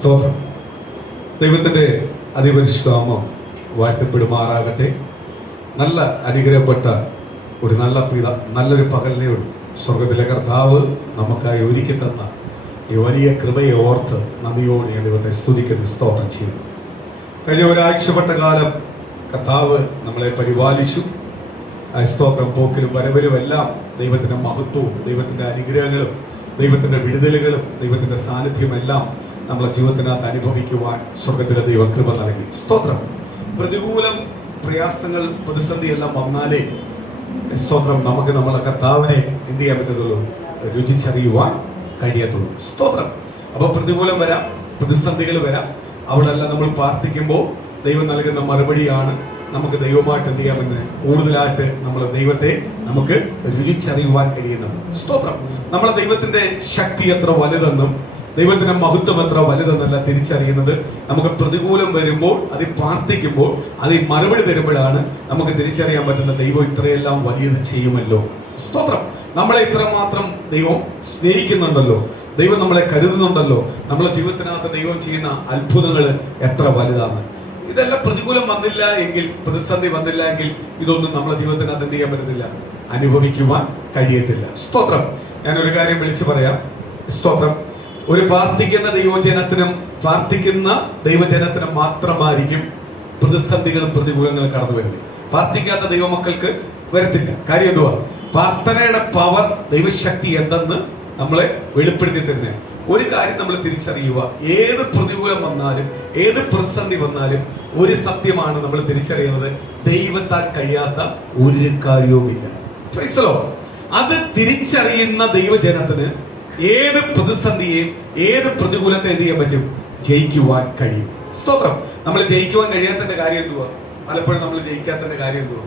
സ്തോത്രം. ദൈവത്തിൻ്റെ അതിപരിശുദ്ധനാമം വാഴ്ത്തപ്പെടുമാറാകട്ടെ. നല്ല അനുഗ്രഹപ്പെട്ട ഒരു നല്ലൊരു പകലിനെ സ്വർഗത്തിലെ കർത്താവ് നമുക്കായി ഒരുക്കി തന്ന ഈ വലിയ കൃപയെ ഓർത്ത് നന്ദിയോടെ ഞാൻ ദൈവത്തെ സ്തുതിക്കുന്ന സ്തോത്രം ചെയ്യുന്നു. കഴിഞ്ഞ ഒരാഴ്ചപ്പെട്ട കാലം കർത്താവ് നമ്മളെ പരിപാലിച്ചു. സ്തോത്രം പോക്കിലും വരവിലും എല്ലാം ദൈവത്തിൻ്റെ മഹത്വവും ദൈവത്തിൻ്റെ അനുഗ്രഹങ്ങളും ദൈവത്തിൻ്റെ വിടുതലുകളും ദൈവത്തിൻ്റെ സാന്നിധ്യവും എല്ലാം നമ്മളെ ജീവിതത്തിനകത്ത് അനുഭവിക്കുവാൻ സ്വർഗത്തിലെ ദൈവ കൃപ നൽകി. സ്തോത്രം. പ്രതികൂലം, പ്രയാസങ്ങൾ, പ്രതിസന്ധി എല്ലാം വന്നാലേ സ്തോത്രം നമുക്ക് നമ്മളെ കർത്താവിനെ എന്ത് ചെയ്യാൻ പറ്റത്തുള്ളൂ, രുചിച്ചറിയുവാൻ കഴിയത്തുള്ളൂ. സ്തോത്രം. അപ്പൊ പ്രതികൂലം വരാം, പ്രതിസന്ധികൾ വരാം. അവിടെല്ലാം നമ്മൾ പ്രാർത്ഥിക്കുമ്പോൾ ദൈവം നൽകുന്ന മറുപടിയാണ് നമുക്ക് ദൈവമായിട്ട് എന്ത് ചെയ്യാമെന്ന് കൂടുതലായിട്ട് നമ്മൾ ദൈവത്തെ നമുക്ക് രുചിച്ചറിയുവാൻ കഴിയുന്നത്. സ്തോത്രം. നമ്മളെ ദൈവത്തിന്റെ ശക്തി എത്ര വലുതെന്നും ദൈവത്തിന്റെ മഹത്വം എത്ര വലുതെന്നല്ല തിരിച്ചറിയുന്നത് നമുക്ക് പ്രതികൂലം വരുമ്പോൾ, അത് പ്രാർത്ഥിക്കുമ്പോൾ, അത് മറുപടി തരുമ്പോഴാണ് നമുക്ക് തിരിച്ചറിയാൻ പറ്റുന്ന ദൈവം ഇത്രയെല്ലാം വലിയത് ചെയ്യുമല്ലോ. സ്തോത്രം. നമ്മളെ ഇത്രമാത്രം ദൈവം സ്നേഹിക്കുന്നുണ്ടല്ലോ, ദൈവം നമ്മളെ കരുതുന്നുണ്ടല്ലോ, നമ്മളെ ജീവിതത്തിനകത്ത് ദൈവം ചെയ്യുന്ന അത്ഭുതങ്ങൾ എത്ര വലുതാണ്. ഇതെല്ലാം പ്രതികൂലം വന്നില്ല എങ്കിൽ, പ്രതിസന്ധി വന്നില്ല എങ്കിൽ ഇതൊന്നും നമ്മളെ ജീവിതത്തിനകത്ത് എന്ത് ചെയ്യാൻ പറ്റത്തില്ല, അനുഭവിക്കുവാൻ കഴിയത്തില്ല. സ്തോത്രം. ഞാനൊരു കാര്യം വിളിച്ചു പറയാം. സ്തോത്രം. ഒരു പ്രാർത്ഥിക്കുന്ന ദൈവജനത്തിനും മാത്രമായിരിക്കും പ്രതിസന്ധികളും പ്രതികൂലങ്ങളും കടന്നു വരുന്നത്. പ്രാർത്ഥിക്കാത്ത ദൈവമക്കൾക്ക് വരത്തില്ല. കാര്യം എന്തുവാ? പ്രാർത്ഥനയുടെ പവർ, ദൈവശക്തി എന്തെന്ന് നമ്മളെ വെളിപ്പെടുത്തി തരുന്നത്. ഒരു കാര്യം നമ്മൾ തിരിച്ചറിയുക, ഏത് പ്രതികൂലം വന്നാലും ഏത് പ്രതിസന്ധി വന്നാലും ഒരു സത്യമാണ് നമ്മൾ തിരിച്ചറിയുന്നത്, ദൈവത്താൽ കഴിയാത്ത ഒരു കാര്യവുമില്ല. അത് തിരിച്ചറിയുന്ന ദൈവജനത്തിന് ഏത് പ്രതിസന്ധിയെയും ഏത് പ്രതികൂലത്തെ എന്ത് ചെയ്യാൻ പറ്റും, ജയിക്കുവാൻ കഴിയും. സ്തോത്രം. നമ്മൾ ജയിക്കുവാൻ കഴിയാത്തതിന്റെ കാര്യം എന്തുവാ? പലപ്പോഴും നമ്മൾ ജയിക്കാത്തതിന്റെ കാര്യം എന്തുവാ?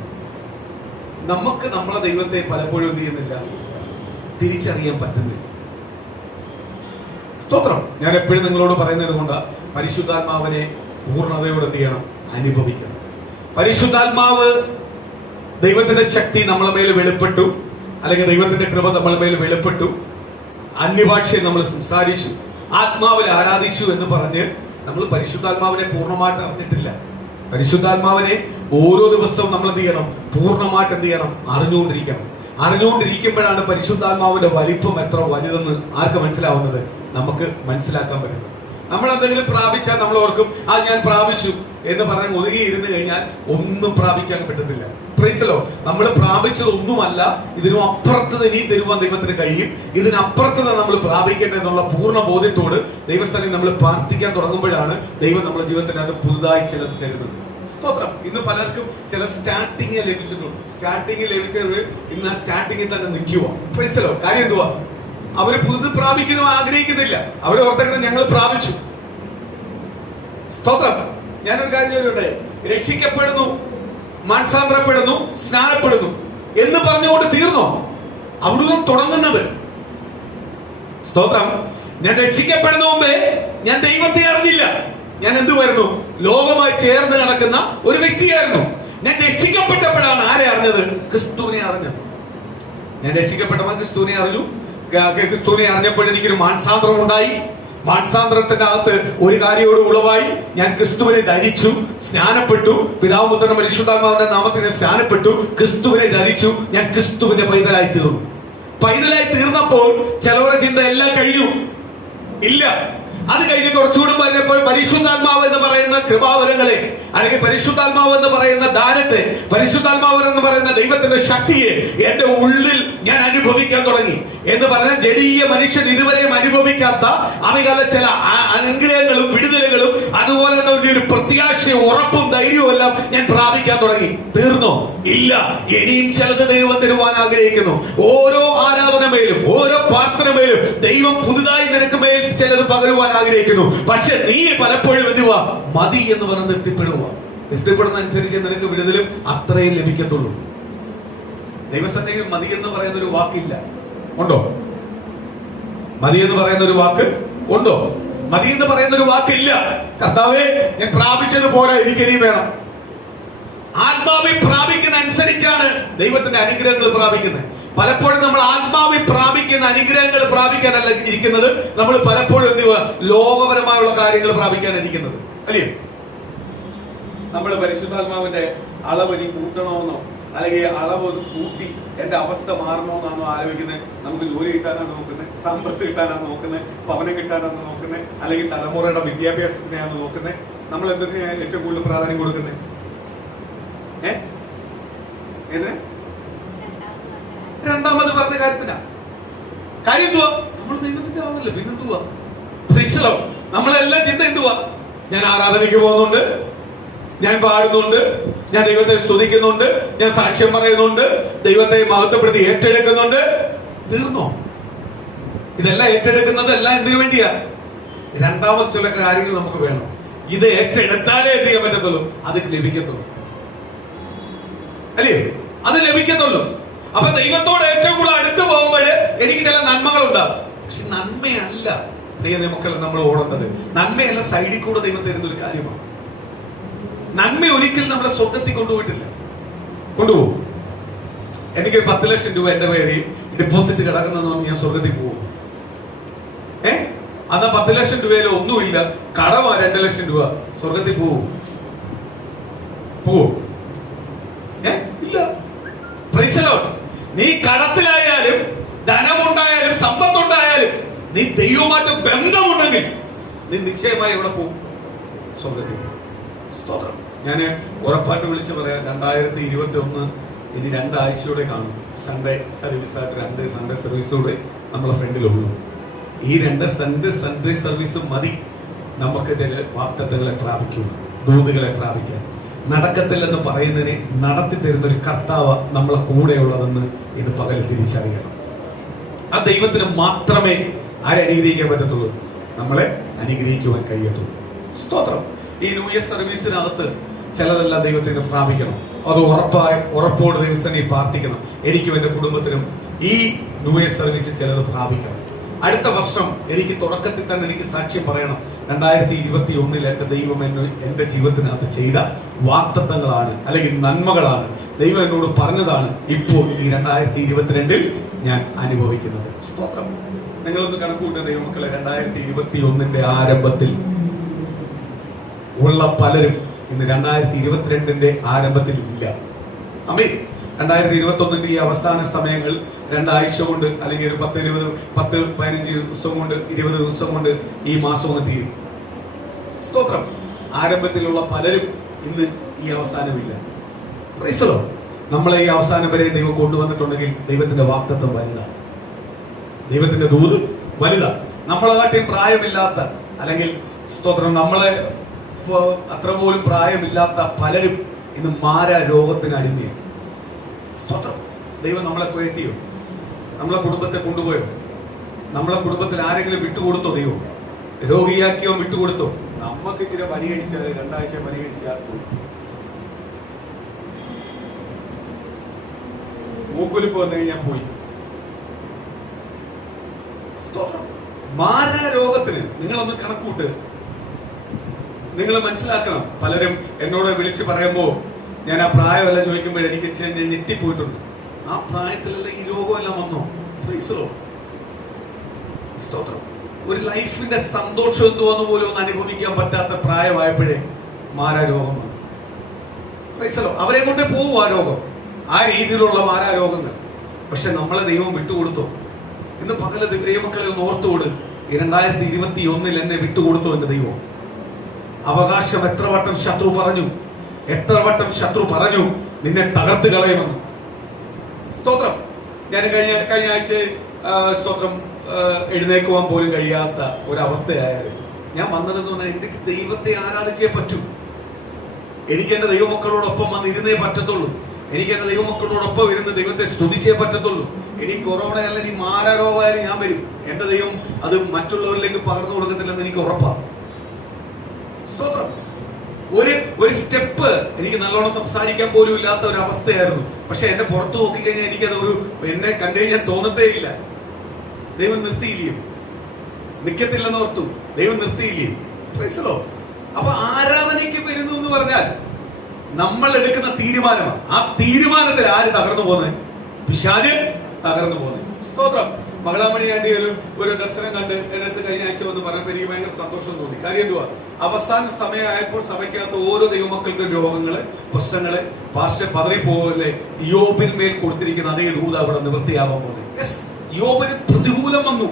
നമുക്ക് നമ്മളെ ദൈവത്തെ പലപ്പോഴും എന്ത് ചെയ്യുന്നില്ല, തിരിച്ചറിയാൻ പറ്റുന്നില്ല. സ്തോത്രം. ഞാൻ എപ്പോഴും നിങ്ങളോട് പറയുന്നത് കൊണ്ട് പരിശുദ്ധാത്മാവിനെ പൂർണ്ണതയോടെ എന്ത് ചെയ്യണം, അനുഭവിക്കണം. പരിശുദ്ധാത്മാവ്, ദൈവത്തിന്റെ ശക്തി നമ്മളെ മേൽ വെളിപ്പെട്ടു, അല്ലെങ്കിൽ ദൈവത്തിന്റെ കൃപ നമ്മളെ മേൽ വെളിപ്പെട്ടു, അന്യഭാഷയെ നമ്മൾ സംസാരിച്ചു, ആത്മാവിൽ ആരാധിച്ചു എന്ന് പറഞ്ഞ് നമ്മൾ പരിശുദ്ധാത്മാവിനെ പൂർണ്ണമായിട്ട് അറിഞ്ഞിട്ടില്ല. പരിശുദ്ധാത്മാവിനെ ഓരോ ദിവസവും നമ്മൾ എന്ത് ചെയ്യണം, പൂർണ്ണമായിട്ട് എന്ത് ചെയ്യണം, അറിഞ്ഞുകൊണ്ടിരിക്കുമ്പോഴാണ് പരിശുദ്ധാത്മാവിന്റെ വലിപ്പം എത്ര വലുതെന്ന് ആർക്ക് മനസ്സിലാവുന്നത്, നമുക്ക് മനസ്സിലാക്കാൻ പറ്റുന്നത്. നമ്മൾ എന്തെങ്കിലും പ്രാപിച്ചാൽ നമ്മൾ ഓർക്കും, ആ ഞാൻ പ്രാപിച്ചു എന്ന് പറഞ്ഞ് ഒതുങ്ങി ഇരുന്ന് കഴിഞ്ഞാൽ ഒന്നും പ്രാപിക്കാൻ പറ്റത്തില്ല. പ്രൈസലോ. നമ്മൾ പ്രാപിച്ചതൊന്നുമല്ല, ഇതിനും അപ്പുറത്ത് ഇനിയും തരുവാൻ ദൈവത്തിന് കഴിയും. ഇതിനപ്പുറത്ത് നമ്മൾ പ്രാപിക്കേണ്ടതെന്നുള്ള പൂർണ്ണ ബോധ്യത്തോട് ദൈവസ്ഥലം നമ്മൾ പ്രാർത്ഥിക്കാൻ തുടങ്ങുമ്പോഴാണ് ദൈവം നമ്മുടെ ജീവിതത്തിനകത്ത് പുതുതായി ചിലത് തരുന്നത്. സ്തോത്രം. ഇന്ന് പലർക്കും ചില സ്റ്റാർട്ടിങ് ലഭിച്ചിട്ടുണ്ട്. സ്റ്റാർട്ടിങ് ലഭിച്ചവർ ഇന്ന് ആ സ്റ്റാർട്ടിങ്ങിൽ തന്നെ നിൽക്കുക. പ്രൈസലോ. കാര്യം എന്തുവാ? അവര് പുതു പ്രാപിക്കുന്ന ആഗ്രഹിക്കുന്നില്ല. അവർ ഓർത്തേക്കുന്നത് ഞങ്ങൾ പ്രാപിച്ചു. സ്തോത്രം. ഞാനൊരു കാര്യം ചോദിക്കട്ടെ, രക്ഷിക്കപ്പെടുന്നു, മാനസാന്തരപ്പെടുന്നു, സ്നാനപ്പെടുന്നു എന്ന് പറഞ്ഞുകൊണ്ട് തീർന്നോ? അവിടുന്ന് തുടങ്ങുന്നത്. സ്തോത്രം. ഞാൻ രക്ഷിക്കപ്പെടുന്ന മുമ്പേ ഞാൻ ദൈവത്തെ അറിഞ്ഞില്ല. ഞാൻ എന്തുവായിരുന്നു? ലോകമായി ചേർന്ന് നടക്കുന്ന ഒരു വ്യക്തിയായിരുന്നു. ഞാൻ രക്ഷിക്കപ്പെട്ടപ്പോഴാണ് ആരെ അറിഞ്ഞത്? ക്രിസ്തുവിനെ അറിഞ്ഞത്. ഞാൻ രക്ഷിക്കപ്പെട്ടപ്പോൾ ക്രിസ്തുവിനെ അറിഞ്ഞു. ക്രിസ്തുവിനെ അറിഞ്ഞപ്പോൾ എനിക്കൊരു മാനസാന്തരം ഉണ്ടായി. മാനസാന്തരത്തിന്റെ അകത്ത് ഒരു കാര്യയോട് ഉളവായി. ഞാൻ ക്രിസ്തുവിനെ ധരിച്ചു, സ്നാനപ്പെട്ടു, പിതാവ് പുത്രനും പരിശുദ്ധാത്മാവിന്റെ നാമത്തിന് സ്നാനപ്പെട്ടു, ക്രിസ്തുവിനെ ധരിച്ചു. ഞാൻ ക്രിസ്തുവിന്റെ പൈതലായി തീർന്നു. പൈതലായി തീർന്നപ്പോൾ ചിലവരുടെ ചിന്ത എല്ലാം കഴിഞ്ഞു. ഇല്ല. അത് കഴിഞ്ഞ് കുറച്ചുകൂടി പറഞ്ഞപ്പോൾ പരിശുദ്ധാത്മാവ് എന്ന് പറയുന്ന കൃപാവരങ്ങളെ, അല്ലെങ്കിൽ പരിശുദ്ധാത്മാവ് എന്ന് പറയുന്ന ദാനത്തെ, പരിശുദ്ധാത്മാവ് എന്ന് പറയുന്ന ദൈവത്തിന്റെ ശക്തിയെ എന്റെ ഉള്ളിൽ ഞാൻ അനുഭവിക്കാൻ തുടങ്ങി. എന്ന് പറഞ്ഞാൽ ജഡീയ മനുഷ്യൻ ഇതുവരെയും അനുഭവിക്കാത്ത അവകാല ചില അനുഗ്രഹങ്ങളും വിടുതലുകളും അതുപോലെ തന്നെ ഒരു പ്രത്യാശയും ഉറപ്പും ധൈര്യവും എല്ലാം ഞാൻ പ്രാപിക്കാൻ തുടങ്ങി. തീർന്നോ? ഇല്ല. ഇനിയും ചിലത് ദൈവം തരുവാൻ ആഗ്രഹിക്കുന്നു. ഓരോ ആരാധന മേലും ഓരോ പ്രാർത്ഥന മേലും ദൈവം പുതുതായി നിനക്ക് മേൽ ചിലത് പകരുവാൻ ആഗ്രഹിക്കുന്നു. പക്ഷെ നീ പലപ്പോഴും എന്തുവാ, മതി എന്ന് പറഞ്ഞ് തൃപ്തിപ്പെടുന്ന അനുസരിച്ച് നിനക്ക് വിടുതലും അത്രയും ലഭിക്കത്തുള്ളൂ. ദൈവസന്നിധിയിൽ മതി എന്ന് പറയുന്ന ഒരു വാക്കില്ല. ഉണ്ടോ? മതി എന്ന് പറയുന്ന ഒരു വാക്ക് ഉണ്ടോ? മതി എന്ന് പറയുന്ന ഒരു വാക്കില്ല. കർത്താവേ, ഞാൻ പ്രാപിച്ചത് പോരാ, എനിക്കിനിയും വേണം. ആത്മാവിൽ പ്രാപിക്കുന്ന അനുസരിച്ചാണ് ദൈവത്തിന്റെ അനുഗ്രഹങ്ങൾ പ്രാപിക്കുന്നത്. പലപ്പോഴും നമ്മൾ ആത്മാവിൽ പ്രാപിക്കുന്ന അനുഗ്രഹങ്ങൾ പ്രാപിക്കാനല്ല ഇരിക്കുന്നത്, നമ്മൾ പലപ്പോഴും ലോകപരമായുള്ള കാര്യങ്ങൾ പ്രാപിക്കാനിരിക്കുന്നത്, അല്ലേ? നമ്മൾ പരിശുദ്ധാത്മാവിന്റെ അളവ് ഇനി കൂട്ടണമെന്നോ അല്ലെങ്കിൽ അളവ് കൂട്ടി എന്റെ അവസ്ഥ മാറണമെന്നാണോ ആലോചിക്കുന്നത്? നമുക്ക് ജോലി കിട്ടാനാണ് നോക്കുന്നത്, സമ്പത്ത് കിട്ടാനാണ് നോക്കുന്നത്, ഭവനം കിട്ടാനാണ് നോക്കുന്നത്, അല്ലെങ്കിൽ തലമുറയുടെ വിദ്യാഭ്യാസത്തിനെയാണ് നോക്കുന്നത്? നമ്മൾ എന്തിനാണ് ഏറ്റവും കൂടുതൽ പ്രാധാന്യം കൊടുക്കുന്നത്? രണ്ടാമത് പറഞ്ഞ കാര്യത്തിനാ. കാര്യം എന്തുവാ? നമ്മൾ ദൈവത്തിന്റെ ആവണല്ലോ, പിന്നെന്തുവാ? നമ്മളെല്ലാം ചിന്ത എന്തുവാ? ഞാൻ ആരാധനയ്ക്ക് പോകുന്നുണ്ട്, ഞാൻ പാടുന്നുണ്ട്, ഞാൻ ദൈവത്തെ സ്തുതിക്കുന്നുണ്ട്, ഞാൻ സാക്ഷ്യം പറയുന്നുണ്ട്, ദൈവത്തെ മഹത്വപ്പെടുത്തി ഏറ്റെടുക്കുന്നുണ്ട്. തീർന്നോ? ഇതെല്ലാം ഏറ്റെടുക്കുന്നത് എല്ലാം എന്തിനു വേണ്ടിയാ? രണ്ടാമത് ചില കാര്യങ്ങൾ നമുക്ക് വേണം. ഇത് ഏറ്റെടുത്താലേ എന്ത് ചെയ്യാൻ പറ്റത്തുള്ളൂ, അത് ലഭിക്കത്തുള്ളൂ, അല്ലേ? അത് ലഭിക്കത്തുള്ളൂ. അപ്പൊ ദൈവത്തോട് ഏറ്റവും കൂടുതൽ അടുത്ത് പോകുമ്പോൾ എനിക്ക് ചില നന്മകൾ ഉണ്ടാകും. പക്ഷെ നന്മയല്ല ദൈവമക്കൾ നമ്മൾ ഓടുന്നത്. നന്മയല്ല സൈഡിൽ കൂടെ ദൈവം തരുന്ന ഒരു കാര്യമാണ്. നന്മ ഒരിക്കലും നമ്മളെ സ്വർഗത്തിൽ കൊണ്ടുപോയിട്ടില്ല. കൊണ്ടുപോകും. എനിക്ക് 10 ലക്ഷം രൂപ എന്റെ പേരിൽ ഡെപ്പോസിറ്റ് കിടക്കുന്ന ഞാൻ സ്വർഗത്തിൽ പോകും. അന്ന് 10 ലക്ഷം രൂപയിൽ ഒന്നുമില്ല, കടമാ 2 ലക്ഷം രൂപ. സ്വർഗത്തിൽ പോവും? ഇല്ല. Price the Lord. നീ കടത്തിലായാലും ധനമുണ്ടായാലും സമ്പത്തുണ്ടായാലും നീ ദൈവമായിട്ട് ബന്ധമുണ്ടെങ്കിൽ നീ നിശ്ചയമായി എവിടെ പോകും? സ്വർഗത്തിൽ. സ്തോത്രം. ഞാൻ ഉറപ്പായിട്ട് വിളിച്ചു പറയാം, 2021 ഇനി 2 ആഴ്ചയോടെ കാണും. സൺഡേ സർവീസായിട്ട് 2 സൺഡേ സർവീസോടെ നമ്മളെ ഫ്രണ്ടിലുള്ളൂ. ഈ 2 സൺഡേ സർവീസും മതി നമുക്ക് ചില വാഗ്ദത്തങ്ങളെ പ്രാപിക്കുക, ദൂതുകളെ പ്രാപിക്കാൻ. നടക്കത്തില്ലെന്ന് പറയുന്നതിനെ നടത്തി തരുന്ന ഒരു കർത്താവ് നമ്മളെ കൂടെയുള്ളതെന്ന് ഇത് പകൽ തിരിച്ചറിയണം. ആ ദൈവത്തിന് മാത്രമേ ആരെ അനുഗ്രഹിക്കാൻ പറ്റത്തുള്ളൂ, നമ്മളെ അനുഗ്രഹിക്കുവാൻ കഴിയത്തുള്ളൂ. സ്തോത്രം. ഈ ന്യൂ ഇയർ സർവീസിനകത്ത് ചിലതെല്ലാം ദൈവത്തിന് പ്രാപിക്കണം. അത് ഉറപ്പോട് ദൈവസ്ഥനെ പ്രാർത്ഥിക്കണം. എനിക്കും എന്റെ കുടുംബത്തിനും ഈ ന്യൂ ഇയർ സർവീസിൽ ചിലത് പ്രാപിക്കണം. അടുത്ത വർഷം എനിക്ക് തുടക്കത്തിൽ തന്നെ എനിക്ക് സാക്ഷ്യം പറയണം. 2021 എന്റെ ദൈവം എന്റെ ജീവിതത്തിനകത്ത് ചെയ്ത വാഗ്ദത്തങ്ങളാണ്, അല്ലെങ്കിൽ നന്മകളാണ്, ദൈവം എന്നോട് പറഞ്ഞതാണ് ഇപ്പോൾ ഈ 2022 ഞാൻ അനുഭവിക്കുന്നത്. സ്തോത്രം. നിങ്ങളൊന്ന് കണക്കൂട്ട ദൈവമക്കളെ, 2021 ആരംഭത്തിൽ ഉള്ള പലരും ഇന്ന് 2022 ആരംഭത്തിൽ ഇല്ല. അമേൻ. 2021 ഈ അവസാന സമയങ്ങൾ 2 ആഴ്ച കൊണ്ട് അല്ലെങ്കിൽ ഒരു 10-15 ദിവസം കൊണ്ട് 20 ദിവസം കൊണ്ട് ഈ മാസം ഒന്ന് തീരും. സ്തോത്രം. ആരംഭത്തിലുള്ള പലരും ഇന്ന് ഈ അവസാനമില്ല. Price the Lord. നമ്മളെ ഈ അവസാനം വരെ ദൈവം കൊണ്ടുവന്നിട്ടുണ്ടെങ്കിൽ ദൈവത്തിന്റെ വാഗ്ദത്തം വലുതാണ്, ദൈവത്തിന്റെ ദൂത് വലുതാണ്. നമ്മളെക്കാട്ടിയും പ്രായമില്ലാത്ത, അല്ലെങ്കിൽ സ്തോത്രം, നമ്മളെ അത്ര പോലും പ്രായമില്ലാത്ത പലരും ഇന്ന് മാരാ രോഗത്തിന് അടിമയാണ്. സ്തോത്രം. ദൈവം നമ്മളെ കുയറ്റിയോ? നമ്മളെ കുടുംബത്തെ കൊണ്ടുപോയോ? നമ്മളെ കുടുംബത്തിൽ ആരെങ്കിലും വിട്ടുകൊടുത്തോ? ദൈവം രോഗിയാക്കിയോ? വിട്ടുകൊടുത്തോ? നമുക്ക് ഇച്ചിരി പരിഹരിച്ചാൽ 2 ആഴ്ച പരിഹരിച്ചാൽ മൂക്കൊലിപ്പ് വന്നു കഴിഞ്ഞാൽ പോയി. സ്തോത്രം. മാരാ രോഗത്തിന് നിങ്ങളൊന്ന് കണക്കൂട്ട്. നിങ്ങൾ മനസ്സിലാക്കണം. പലരും എന്നോട് വിളിച്ച് പറയുമ്പോൾ ഞാൻ ആ പ്രായമല്ല ചോദിക്കുമ്പോൾ എനിക്ക് ഞെട്ടിപ്പോയിട്ടുണ്ട്. ആ പ്രായത്തിലല്ല ഈ രോഗമെല്ലാം വന്നോ? Price the Lord. സ്തോത്രം. ഒരു ലൈഫിന്റെ സന്തോഷം എന്തുവെന്ന് പോലും ഒന്ന് അനുഭവിക്കാൻ പറ്റാത്ത പ്രായമായപ്പോഴേ മാരാ രോഗം വന്നു. Price the Lord. അവരെ കൊണ്ടേ പോകും ആ രോഗം, ആ രീതിയിലുള്ള മാരാ രോഗങ്ങൾ. പക്ഷെ നമ്മളെ ദൈവം വിട്ടുകൊടുത്തു. ഇന്ന് പകല ദൈവമക്കളെ ഒന്ന് ഓർത്തുകൊടു. 2021 എന്നെ വിട്ടുകൊടുത്തു എന്റെ ദൈവം. അവകാശം എത്ര വട്ടം ശത്രു പറഞ്ഞു നിന്നെ തകർത്ത് കളയുമെന്ന്. സ്തോത്രം. ഞാൻ കഴിഞ്ഞ ആഴ്ച സ്തോത്രം എഴുന്നേക്കുവാൻ പോലും കഴിയാത്ത ഒരവസ്ഥയായാലും ഞാൻ വന്നതെന്ന് പറഞ്ഞാൽ എനിക്ക് ദൈവത്തെ ആരാധിച്ചേ പറ്റൂ. എനിക്ക് എന്റെ ദൈവമക്കളോടൊപ്പം വന്ന് ഇരുന്നേ പറ്റത്തുള്ളൂ. എനിക്ക് എന്റെ ദൈവമക്കളോടൊപ്പം ഇരുന്ന് ദൈവത്തെ സ്തുതിച്ചേ പറ്റത്തുള്ളൂ. ഇനി കൊറോണ അല്ലെങ്കിൽ മാരാരോഗമായാലും ഞാൻ വരും. എന്റെ ദൈവം അത് മറ്റുള്ളവരിലേക്ക് പകർന്നു കൊടുക്കത്തില്ലെന്ന് എനിക്ക് ഉറപ്പാണ്. സ്തോത്രം. ഒരു സ്റ്റെപ്പ് എനിക്ക് നല്ലോണം സംസാരിക്കാൻ പോലും ഇല്ലാത്ത ഒരു അവസ്ഥയായിരുന്നു. പക്ഷെ എന്നെ പുറത്തു നോക്കിക്കഴിഞ്ഞാൽ എനിക്കത് എന്നെ കണ്ടു കഴിഞ്ഞാൽ തോന്നത്തേ ഇല്ല. ദൈവം നിർത്തിയില്ലയോ? നിൽക്കത്തില്ലെന്ന് ഓർത്തു. ദൈവം നിർത്തിയില്ലയോ? Price the Lord. അപ്പൊ ആരാധനയ്ക്ക് വരുന്നു എന്ന് പറഞ്ഞാൽ നമ്മൾ എടുക്കുന്ന തീരുമാനമാണ്. ആ തീരുമാനത്തിൽ ആര് തകർന്നു പോകുന്നത്? പിശാച് തകർന്നു പോകുന്നത്. സ്തോത്രം. മകളാമണി ആന്റി ഒരു ദർശനം കണ്ട് എന്റെ അടുത്ത് കഴിഞ്ഞ ആഴ്ച വന്ന് പറഞ്ഞപ്പോൾ എനിക്ക് ഭയങ്കര സന്തോഷം തോന്നി. കാര്യം എന്തുവാ? അവസാന സമയമായപ്പോൾ സഭയ്ക്കകത്ത് ഓരോ ദൈവമക്കൾക്കും രോഗങ്ങള്, പ്രശ്നങ്ങള്, പാസ്റ്റർ പതറിപ്പോലെ യോബിന്മേൽ കൊടുത്തിരിക്കുന്ന അതേ ദൂത അവിടെ നിവൃത്തിയാവാൻ പോകുന്നത്. യോബിന് പ്രതികൂലം വന്നു.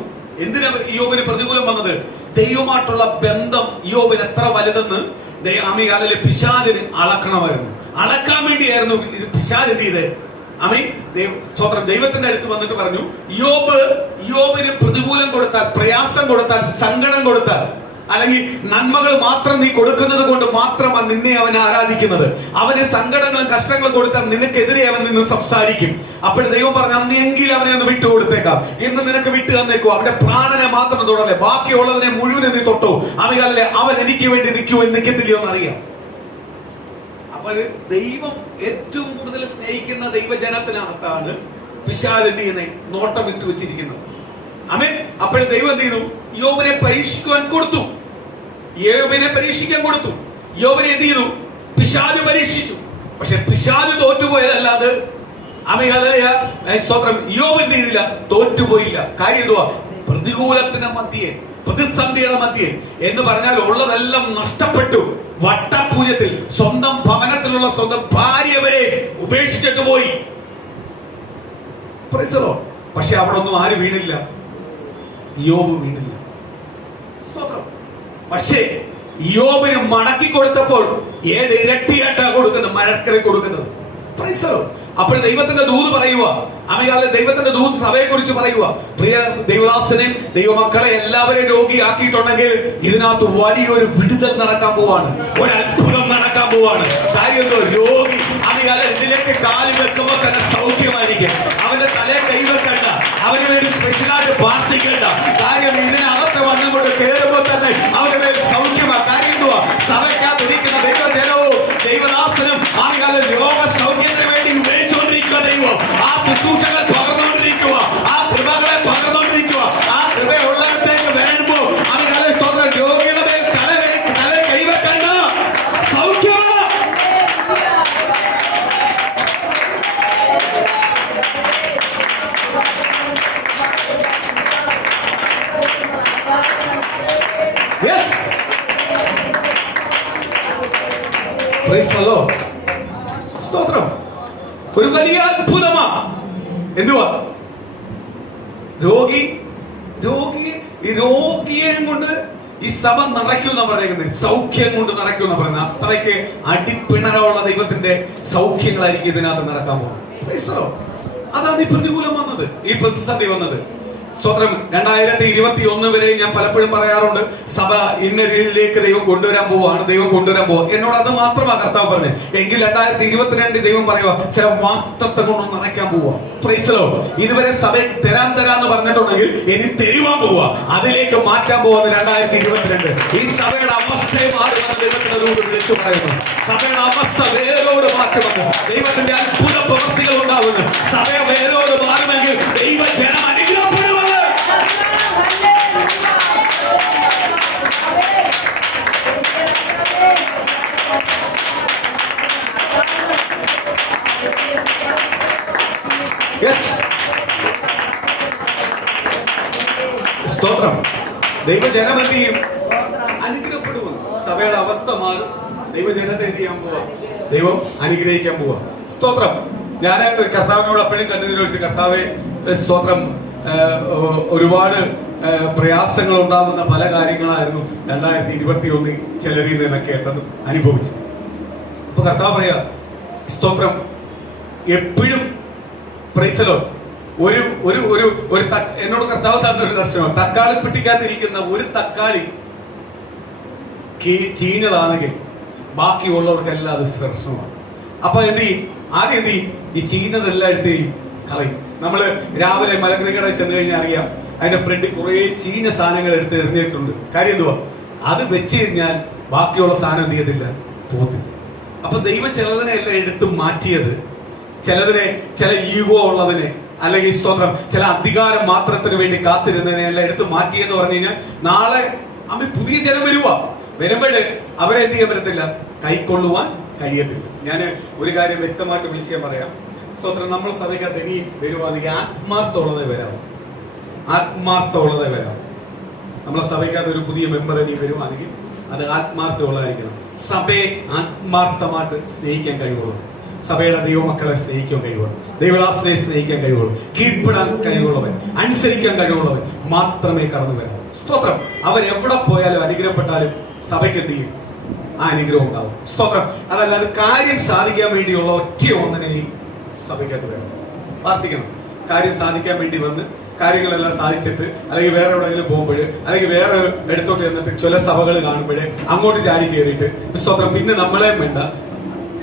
എന്തിനാ യോബിന് പ്രതികൂലം വന്നത്? ദൈവമായിട്ടുള്ള ബന്ധം യോബിന് എത്ര വലുതെന്ന് ആമികാലിലെ പിശാചിന് അളക്കണമായിരുന്നു. അളക്കാൻ വേണ്ടിയായിരുന്നു പിശാച് എന്ത് ചെയ്തേ? സ്തോത്രം. ദൈവത്തിന്റെ അടുത്ത് വന്നിട്ട് പറഞ്ഞു, യോബിന് പ്രതികൂലം കൊടുത്താൽ, പ്രയാസം കൊടുത്താൽ, സങ്കടം കൊടുത്താൽ, അല്ലെങ്കിൽ നന്മകൾ മാത്രം നീ കൊടുക്കുന്നത് കൊണ്ട് മാത്രമാണ് നിന്നെ അവൻ ആരാധിക്കുന്നത്. അവന് സങ്കടങ്ങളും കഷ്ടങ്ങളും കൊടുത്താൽ നിനക്കെതിരെ അവൻ നിന്ന് സംസാരിക്കും. അപ്പോൾ ദൈവം പറഞ്ഞു, അന്നെങ്കിൽ അവനെ ഒന്ന് വിട്ടുകൊടുത്തേക്കാം. ഇന്ന് നിനക്ക് വിട്ടു തന്നേക്കോ. അവന്റെ പ്രാണനെ മാത്രം തൊടല്ലേ, ബാക്കിയുള്ളതിനെ മുഴുവൻ നീ തൊട്ടോ. അവനല്ലേ അവൻ എനിക്ക് വേണ്ടി നിൽക്കുമോ നിൽക്കത്തില്ലയോ എന്നറിയാം. അപ്പോൾ ദൈവം ഏറ്റവും കൂടുതൽ സ്നേഹിക്കുന്ന ദൈവജനത്തിനകത്താണ് പിശാച് എന്ത് ചെയ്യുന്നത്? നോട്ടം ഇട്ട് വെച്ചിരിക്കുന്നത്. ആമേൻ. അപ്പോൾ ദൈവം എന്ത് ചെയ്തു? യോബിനെ പരീക്ഷിക്കുവാൻ കൊടുത്തു. യോബിനെ പരീക്ഷിക്കാൻ കൊടുത്തു. യോബിനെ എന്ത് ചെയ്തു? പിശാച് പരീക്ഷിച്ചു. പക്ഷെ പിശാച് തോറ്റുപോയതല്ലാതെ സ്തോത്രം യോബ് എന്ത് ചെയ്തില്ല? തോറ്റുപോയില്ല. കാര്യം എന്തുവാ? പ്രതികൂലത്തിന്റെ മധ്യേ, പ്രതിസന്ധിയുടെ മധ്യേ എന്ന് പറഞ്ഞാൽ ഉള്ളതെല്ലാം നഷ്ടപ്പെട്ടു. വട്ടപൂജ്യത്തിൽ സ്വന്തം ഭവനത്തിലുള്ള സ്വന്തം ഭാര്യ വരെ ഉപേക്ഷിച്ചിട്ട് പോയി. പക്ഷെ അവിടെ ഒന്നും ആര് വീണില്ല? യോബ് വീണില്ല. സ്തോത്രം. പക്ഷേ യോബിന് മടക്കി കൊടുത്തപ്പോൾ 7 ഇരട്ടിയായിട്ടാണ് കൊടുക്കുന്നത്, മഴക്കറി കൊടുക്കുന്നത്. അപ്പോൾ ദൈവത്തിന്റെ ദൂത് പറയുക, അമേകാല ദൈവത്തിന്റെ ദൂത് സഭയെ കുറിച്ച് പറയുക. പ്രിയ ദൈവദാസനെയും ദൈവമക്കളെ എല്ലാവരെയും രോഗിയാക്കിയിട്ടുണ്ടെങ്കിൽ ഇതിനകത്ത് വലിയൊരു വിടുതൽ നടക്കാൻ പോവാണ്, ഒരു അത്ഭുതം നടക്കാൻ പോവാണ്. കാര്യം രോഗി അമേകാല ഇതിലേക്ക് കാല് വെക്കുമ്പോൾ തന്നെ സൗഖ്യമായിരിക്കും. അവന്റെ തലയെ കൈവെക്കണ്ട, അവന് വേണ്ടി സ്പെഷ്യലായിട്ട് പ്രാർത്ഥിക്കേണ്ട. കാര്യം ഇതിനകത്ത് വന്നുകൊണ്ട് കയറുമ്പോൾ തന്നെ അവന് വേണ്ടി സൗഖ്യമാണ്. കാര്യം എന്തുവാ? സഭയ്ക്കകത്ത് ഇരിക്കുന്ന ദൈവജനവും ദൈവദാസനും ആളുകൾ രോഗസൗഖ്യത്തിന് വേണ്ടി ഉപയോഗിച്ചുകൊണ്ടിരിക്കുക. ദൈവം ആ ശുശ്രൂഷകൾ പകർന്നുകൊണ്ടിരിക്കുക, ആ കൃപകളെ പകർന്നുകൊണ്ടിരിക്കുക. ആ കൃപയുള്ളിടത്തേക്ക് വരുമ്പോ ആളുകളെ സ്വന്തം രോഗിയുടെ മേൽ തല കൈവെക്കണ്ട, സൗഖ്യം. സ്തോത്രം. ഒരു വലിയ അത്ഭുതമാ. എന്തുവാ? രോഗിയെ കൊണ്ട് ഈ സഭ നിറയ്ക്കുന്ന പറഞ്ഞേക്കുന്നത്, സൗഖ്യം കൊണ്ട് നിറയ്ക്കുന്ന പറയുന്നത്. അത്രയ്ക്ക് അടിപ്പിണരമുള്ള ദൈവത്തിന്റെ സൗഖ്യങ്ങളായിരിക്കും ഇതിനകത്ത് നടക്കാൻ പോകുന്നത്. അതാണ് ഈ പ്രതികൂലം വന്നത്, ഈ പ്രതിസന്ധി വന്നത്. സ്തോത്രം. 2021 വരെ ഞാൻ പലപ്പോഴും പറയാറുണ്ട്, സഭ ഇന്ന രീതിയിലേക്ക് ദൈവം കൊണ്ടുവരാൻ പോവാണ്, ദൈവം കൊണ്ടുവരാൻ പോവാ. എന്നോട് അത് മാത്രമാ കർത്താവ് പറഞ്ഞു. എങ്കിൽ 2022 ദൈവം പറയുക ചില വാക്തത്വം കൊണ്ട് നിറയ്ക്കാൻ പോവാ. ഇതുവരെ സഭ തരാന്ന് പറഞ്ഞിട്ടുണ്ടെങ്കിൽ ഇനി തരുവാൻ പോവാ, അതിലേക്ക് മാറ്റാൻ പോവാന്ന് 2022. ഈ സഭയുടെ അവസ്ഥയെ മാറുമെന്ന് ദൈവത്തിന്റെ ദൂത് വിളിച്ചു പറയുന്നു. സഭയുടെ അവസ്ഥ വേരോട് മാറ്റുമെന്ന്, ദൈവത്തിന്റെ അത്ഭുത പ്രവൃത്തികൾ ഉണ്ടാവുന്നു. സഭ വേരോട് മാറുമെങ്കിൽ ദൈവജനം അനുഗ്രഹപ്പെടും. സ്തോത്രം. ദൈവജനം എന്ത് ചെയ്യും? അനുഗ്രഹപ്പെടുമെന്ന്. സഭയുടെ അവസ്ഥ മാറും. ദൈവജനത്തെ എന്ത് ചെയ്യാൻ പോവാ? ദൈവം അനുഗ്രഹിക്കാൻ പോവാ. സ്തോത്രം. ഞാൻ കർത്താവിനോട് അപ്പോഴും കണ്ടതിനൊഴിച്ച്, കർത്താവെ സ്തോത്രം, ഒരുപാട് പ്രയാസങ്ങൾ ഉണ്ടാകുന്ന പല കാര്യങ്ങളായിരുന്നു 2021 ചിലരിൽ നിന്ന് കേട്ടതും അനുഭവിച്ചത്. അപ്പൊ കർത്താവ് പറയാ, സ്തോത്രം, എപ്പോഴും പ്രൈസലോ എന്നോട് കർത്താവ് തന്നൊരു ദർശനം, തക്കാളി പെട്ടിക്കകത്തിരിക്കുന്ന ഒരു തക്കാളി ചീഞ്ഞതാണെങ്കിൽ ബാക്കിയുള്ളവർക്കെല്ലാം അത് പ്രശ്നമാണ്. അപ്പൊ എന്ത് ചെയ്യും? ആദ്യം എന്ത് ചെയ്യും? ഈ ചീഞ്ഞതെല്ലാം എടുത്ത് കളയും. നമ്മള് രാവിലെ മലക്കറി കടയിൽ ചെന്ന് കഴിഞ്ഞാൽ അറിയാം, അതിന്റെ ഫ്രണ്ടിൽ കുറെ ചീഞ്ഞ സാധനങ്ങൾ എടുത്ത് എറിഞ്ഞിട്ടുണ്ട്. കാര്യം എന്തുവാ? അത് വെച്ച് കഴിഞ്ഞാൽ ബാക്കിയുള്ള സാധനം എന്ത് ചെയ്യത്തില്ല, പോത്തില്ല. അപ്പൊ ദൈവം ചിലതിനെ എല്ലാം എടുത്ത് മാറ്റിയത്, ചില ഈഗോ ഉള്ളതിനെ, അല്ലെങ്കിൽ സ്തോത്രം ചില അധികാരം മാത്രത്തിന് വേണ്ടി കാത്തിരുന്നതിനെ എല്ലാം എടുത്ത് മാറ്റിയെന്ന് പറഞ്ഞു കഴിഞ്ഞാൽ നാളെ പുതിയ ജനം വരുമ്പോൾ അവരെ എന്ത് ചെയ്യാൻ പറ്റത്തില്ല, കൈക്കൊള്ളുവാൻ കഴിയത്തില്ല. ഞാൻ ഒരു കാര്യം വ്യക്തമായിട്ട് വിളിച്ച് പറയാം. സ്തോത്രം. നമ്മൾ സഭയ്ക്കകത്ത് ഇനിയും വരുവാണെങ്കിൽ ആത്മാർത്ഥമുള്ളതേ വരാം, ആത്മാർത്ഥമുള്ളതേ വരാം. നമ്മളെ സഭയ്ക്കകത്ത് ഒരു പുതിയ മെമ്പർ ഇനി വരുവാണെങ്കിൽ അത് ആത്മാർത്ഥമുള്ളതായിരിക്കണം. സഭയെ ആത്മാർത്ഥമായിട്ട് സ്നേഹിക്കാൻ കഴിവുള്ളൂ, സഭയുടെ ദൈവമക്കളെ സ്നേഹിക്കാൻ കഴിവുള്ളൂ, ദൈവദാസനെ സ്നേഹിക്കാൻ കഴിവുള്ളൂ, കീഴ്പ്പെടാൻ കഴിവുള്ളവൻ, അനുസരിക്കാൻ കഴിവുള്ളവൻ മാത്രമേ കടന്നു വരാം. സ്തോത്രം. അവരെവിടെ പോയാലും അനുഗ്രഹപ്പെട്ടാലും സഭയ്ക്ക് എന്ത് ചെയ്യും? ആ അനുഗ്രഹം ഉണ്ടാവും. സ്തോത്രം. അതല്ലാതെ കാര്യം സാധിക്കാൻ വേണ്ടിയുള്ള ഒറ്റ ഒന്നിനെയും സഭയ്ക്കകത്ത് വേണം. പ്രാർത്ഥിക്കണം. കാര്യം സാധിക്കാൻ വേണ്ടി വന്ന് കാര്യങ്ങളെല്ലാം സാധിച്ചിട്ട് അല്ലെങ്കിൽ വേറെ എവിടെയെങ്കിലും പോകുമ്പോൾ അല്ലെങ്കിൽ വേറെ എടുത്തോട്ട് ചെന്നിട്ട് ചില സഭകൾ കാണുമ്പോൾ അങ്ങോട്ട് ചാടി കയറിയിട്ട് സ്തോത്രം പിന്നെ നമ്മളെ വേണ്ട.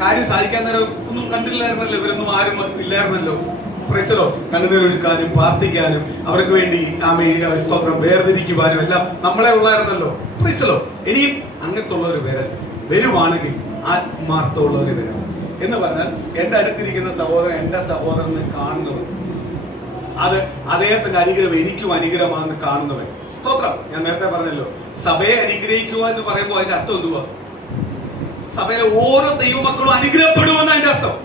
കാര്യം സാധിക്കാൻ നേരം ഒന്നും കണ്ടില്ലായിരുന്നല്ലോ, ഇവരൊന്നും ആരും ഇല്ലായിരുന്നല്ലോ. പ്രൈസലോ. കണ്ണുനീരൊഴുക്കാനും പ്രാർത്ഥിക്കാനും അവർക്ക് വേണ്ടി സ്തോത്രം വേർതിരിക്കുവാനും എല്ലാം നമ്മളെ ഉള്ളായിരുന്നല്ലോ. പ്രൈസലോ. ഇനിയും അങ്ങനത്തെ ഉള്ളവർ വരുവാണെങ്കിൽ ആത്മാർത്ഥമുള്ളവർ വരാം എന്ന് പറഞ്ഞാൽ എന്റെ അടുത്തിരിക്കുന്ന സഹോദരൻ എന്റെ സഹോദരനെ കാണുന്നവൻ, അത് അദ്ദേഹത്തിന്റെ അനുഗ്രഹം എനിക്കും അനുഗ്രഹമാണെന്ന് കാണുന്നവൻ. സ്തോത്രം. ഞാൻ നേരത്തെ പറഞ്ഞല്ലോ, സഭയെ അനുഗ്രഹിക്കുക എന്ന് പറയുമ്പോൾ അതിന്റെ അർത്ഥം എന്തുവാ? സഭയിലെ ഓരോ ദൈവമക്കളും അനുഗ്രഹപ്പെടുമെന്ന് അതിന്റെ അർത്ഥം.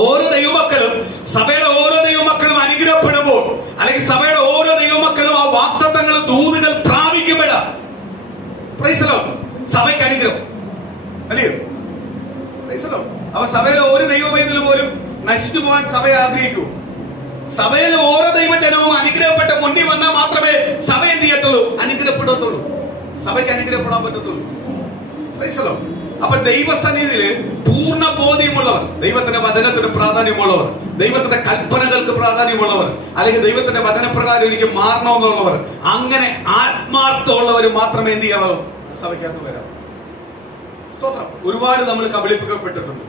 ഓരോ ദൈവമക്കളും, സഭയുടെ ഓരോ ദൈവമക്കളും അനുഗ്രഹപ്പെടുമ്പോൾ അല്ലെങ്കിൽ സഭയുടെ ഓരോ ദൈവമക്കളും ആ വാഗ്ദത്തങ്ങളും ദൂതുകൾ പ്രാപിക്കപ്പെടാം. Praise the Lord. സഭയ്ക്ക് അനുഗ്രഹം അല്ലയോ? Praise the Lord. അവ സഭയിലെ ഒരു ദൈവമൈതലും പോലും നശിച്ചു പോകാൻ സഭയെ ആഗ്രഹിക്കൂ. സഭയിൽ ഓരോ ദൈവജനവും അനുഗ്രഹപ്പെട്ട മുന്നിൽ വന്നാൽ മാത്രമേ സഭ എന്ത് ചെയ്യത്തുള്ളൂ? അനുഗ്രഹപ്പെടത്തുള്ളൂ. സഭയ്ക്ക് അനുഗ്രഹപ്പെടാൻ പറ്റത്തുള്ളൂ. Price the Lord. അപ്പൊ ദൈവസന്നിധിയിൽ പൂർണ്ണ ബോധ്യമുള്ളവർ, ദൈവത്തിന്റെ വചനത്തിന് പ്രാധാന്യമുള്ളവർ, ദൈവത്തിന്റെ കൽപ്പനകൾക്ക് പ്രാധാന്യമുള്ളവർ, അല്ലെങ്കിൽ ദൈവത്തിന്റെ വചനപ്രകാരം എനിക്ക് മാറണമെന്നുള്ളവർ, അങ്ങനെ ആത്മാർത്ഥമുള്ളവർ മാത്രമേ എന്ത് ചെയ്യാവൂ? സഭയ്ക്കകത്ത് വരാം. സ്തോത്രം. ഒരുപാട് നമ്മൾ കബളിപ്പിക്കപ്പെട്ടിട്ടുണ്ട്.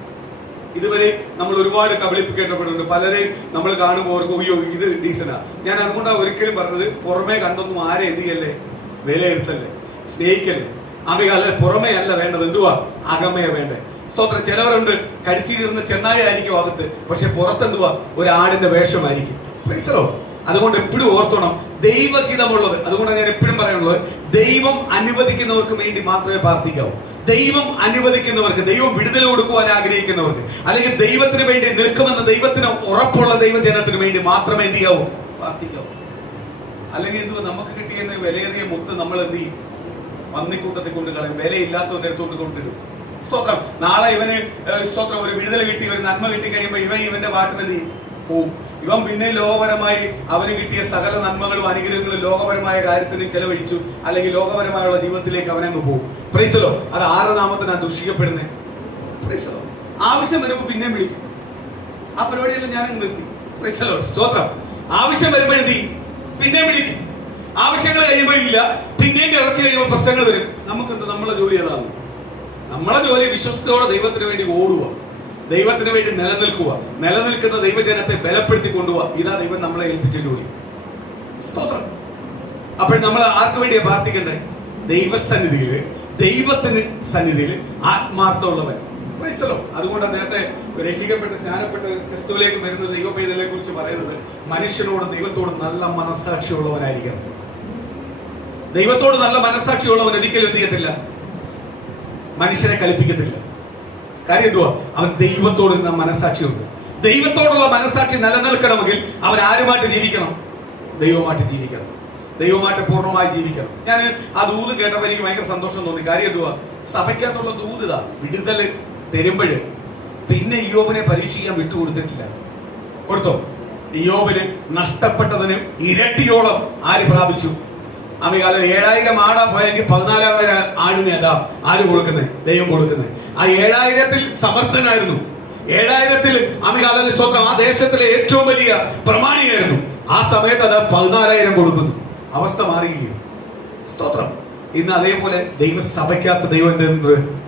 ഇതുവരെ നമ്മൾ ഒരുപാട് കബളിപ്പിക്കപ്പെട്ടിട്ടുണ്ട്. പലരെയും നമ്മൾ കാണുമ്പോൾ ഓർക്കും, അയ്യോ ഇത് ഡീസനാ. ഞാൻ അതുകൊണ്ടാണ് ഒരിക്കലും പറഞ്ഞത്, പുറമേ കണ്ടൊന്നും ആരെ എന്ത് ചെയ്യല്ലേ? വിലയിരുത്തല്ലേ, സ്നേഹിക്കല്ലേ. അമികാല പുറമേ അല്ല വേണ്ടത്, എന്തുവാ? അകമേ വേണ്ടേ. സ്തോത്രം. ചിലവരുണ്ട് കടിച്ചു കീറുന്ന ചെന്നായ ആയിരിക്കും അകത്ത്, പക്ഷെ പുറത്തെന്തുവാ? ഒരു ആടിന്റെ വേഷമായിരിക്കും. പ്രൈസലോ. അതുകൊണ്ട് എപ്പോഴും ഓർത്തോണം, ദൈവഹിതമുള്ളത്. അതുകൊണ്ടാണ് ഞാൻ എപ്പോഴും പറയാനുള്ളത്, ദൈവം അനുവദിക്കുന്നവർക്ക് വേണ്ടി മാത്രമേ പ്രാർത്ഥിക്കാവൂ. ദൈവം അനുവദിക്കുന്നവർക്ക്, ദൈവം വിടുതൽ കൊടുക്കുവാൻ ആഗ്രഹിക്കുന്നവർക്ക്, അല്ലെങ്കിൽ ദൈവത്തിന് വേണ്ടി നിൽക്കുമെന്ന് ദൈവത്തിന് ഉറപ്പുള്ള ദൈവജനത്തിന് വേണ്ടി മാത്രമേ എന്ത് ചെയ്യാവൂ? പ്രാർത്ഥിക്കാവൂ. അല്ലെങ്കിൽ എന്തുവാ? നമുക്ക് കിട്ടിയെന്ന് വിലയേറിയ മുത്ത് നമ്മൾ എന്ത് ചെയ്യും? പന്നിക്കൂട്ടത്തിൽ കൊണ്ട് കളയും, വിലയില്ലാത്തവന്റെ അടുത്തോണ്ട് കൊണ്ടിടും. സ്തോത്രം. നാളെ ഇവന് സ്തോത്രം ഒരു വിടുതൽ കിട്ടി, ഒരു നന്മ കിട്ടി കഴിയുമ്പോൾ ഇവന്റെ പാട്ടിന് എന്ത് ചെയ്യും? പോവും. ഇവൻ പിന്നെ ലോകപരമായി അവന് കിട്ടിയ സകല നന്മകളും അനുഗ്രഹങ്ങളും ലോകപരമായ കാര്യത്തിന് ചെലവഴിച്ചു, അല്ലെങ്കിൽ ലോകപരമായുള്ള ജീവിതത്തിലേക്ക് അവനങ്ങ് പോകും. പ്രൈസലോ. അത് ആരുടെ നാമത്തിനാണ് ദൂഷിക്കപ്പെടുന്നത്? പ്രൈസലോ. ആവശ്യം വരുമ്പോൾ പിന്നെയും വിളിക്കും. ആ പരിപാടിയെല്ലാം ഞാനങ്ങ് നിർത്തി. പ്രൈസലോ. സ്തോത്രം. ആവശ്യം വരുമ്പോഴെത്തി പിന്നെയും വിളിക്കും. ആവശ്യങ്ങൾ കഴിയുമ്പോഴില്ല, പിന്നെയും ഇറച്ചി കഴിയുമ്പോൾ പ്രശ്നങ്ങൾ വരും. നമുക്കെന്ത്? നമ്മളെ ജോലി അതാണ്. നമ്മളെ ജോലി വിശ്വസ്തയോടെ ദൈവത്തിന് വേണ്ടി ഓടുക, ദൈവത്തിന് വേണ്ടി നിലനിൽക്കുക, നിലനിൽക്കുന്ന ദൈവജനത്തെ ബലപ്പെടുത്തി കൊണ്ടുപോവുക. ഇതാ ദൈവം നമ്മളെ ഏൽപ്പിച്ച ജോലി. സ്തോത്രം. അപ്പോൾ നമ്മൾ ആർക്ക് വേണ്ടിയാ പ്രാർത്ഥിക്കണ്ടേ? ദൈവസന്നിധിയിൽ, ദൈവത്തിന് സന്നിധിയിൽ ആത്മാർത്ഥമുള്ളവൻ. പ്രൈസലോ. അതുകൊണ്ടാണ് നേരത്തെ രക്ഷിക്കപ്പെട്ട് സ്നാനപ്പെട്ട് ക്രിസ്തുവിലേക്ക് വരുന്ന ദൈവപൈതലെ കുറിച്ച് പറയുന്നത്, മനുഷ്യനോട് ദൈവത്തോട് നല്ല മനസ്സാക്ഷിയുള്ളവനായിരിക്കണം. ദൈവത്തോട് നല്ല മനസ്സാക്ഷിയുള്ളവൻ ഒരിക്കലും എന്ത് ചെയ്യത്തില്ല? മനുഷ്യനെ കളിപ്പിക്കത്തില്ല. കാര്യം എന്തുവാ? അവൻ ദൈവത്തോട് മനസ്സാക്ഷിയുണ്ട്. ദൈവത്തോടുള്ള മനസ്സാക്ഷി നിലനിൽക്കണമെങ്കിൽ അവൻ ആരുമായിട്ട് ജീവിക്കണം? ദൈവമായിട്ട് ജീവിക്കണം. ദൈവമായിട്ട് പൂർണ്ണമായി ജീവിക്കണം. ഞാൻ ആ ദൂത് കേട്ടപ്പോൾ എനിക്ക് ഭയങ്കര സന്തോഷം തോന്നി. കാര്യം എന്തുവാ? സഭയ്ക്കകത്തുള്ള ദൂത് ഇതാ, വിടുതൽ തരുമ്പോഴ് പിന്നെ ഇയ്യോബിനെ പരീക്ഷിക്കാൻ വിട്ടുകൊടുത്തിട്ടില്ല. കൊടുത്തോ? ഇയ്യോബിന് നഷ്ടപ്പെട്ടതിന് ഇരട്ടിയോളം ആര് പ്രാപിച്ചു? അമികാല 7000 ആടാ പോയെങ്കിൽ 14,000 ആടിനെ അതാ ആര് കൊടുക്കുന്നത്? ദൈവം കൊടുക്കുന്നത്. ആ 7000-ൽ സമർത്ഥനായിരുന്നു. 7000-ൽ അമികാല സ്വന്തം ആ ദേശത്തിലെ ഏറ്റവും വലിയ പ്രമാണിയായിരുന്നു. ആ സമയത്ത് അത് 14,000 കൊടുക്കുന്നു. അവസ്ഥ മാറിയില്ലേ? സ്തോത്രം. ഇന്ന് അതേപോലെ ദൈവസഭയ്ക്കകത്ത് ദൈവം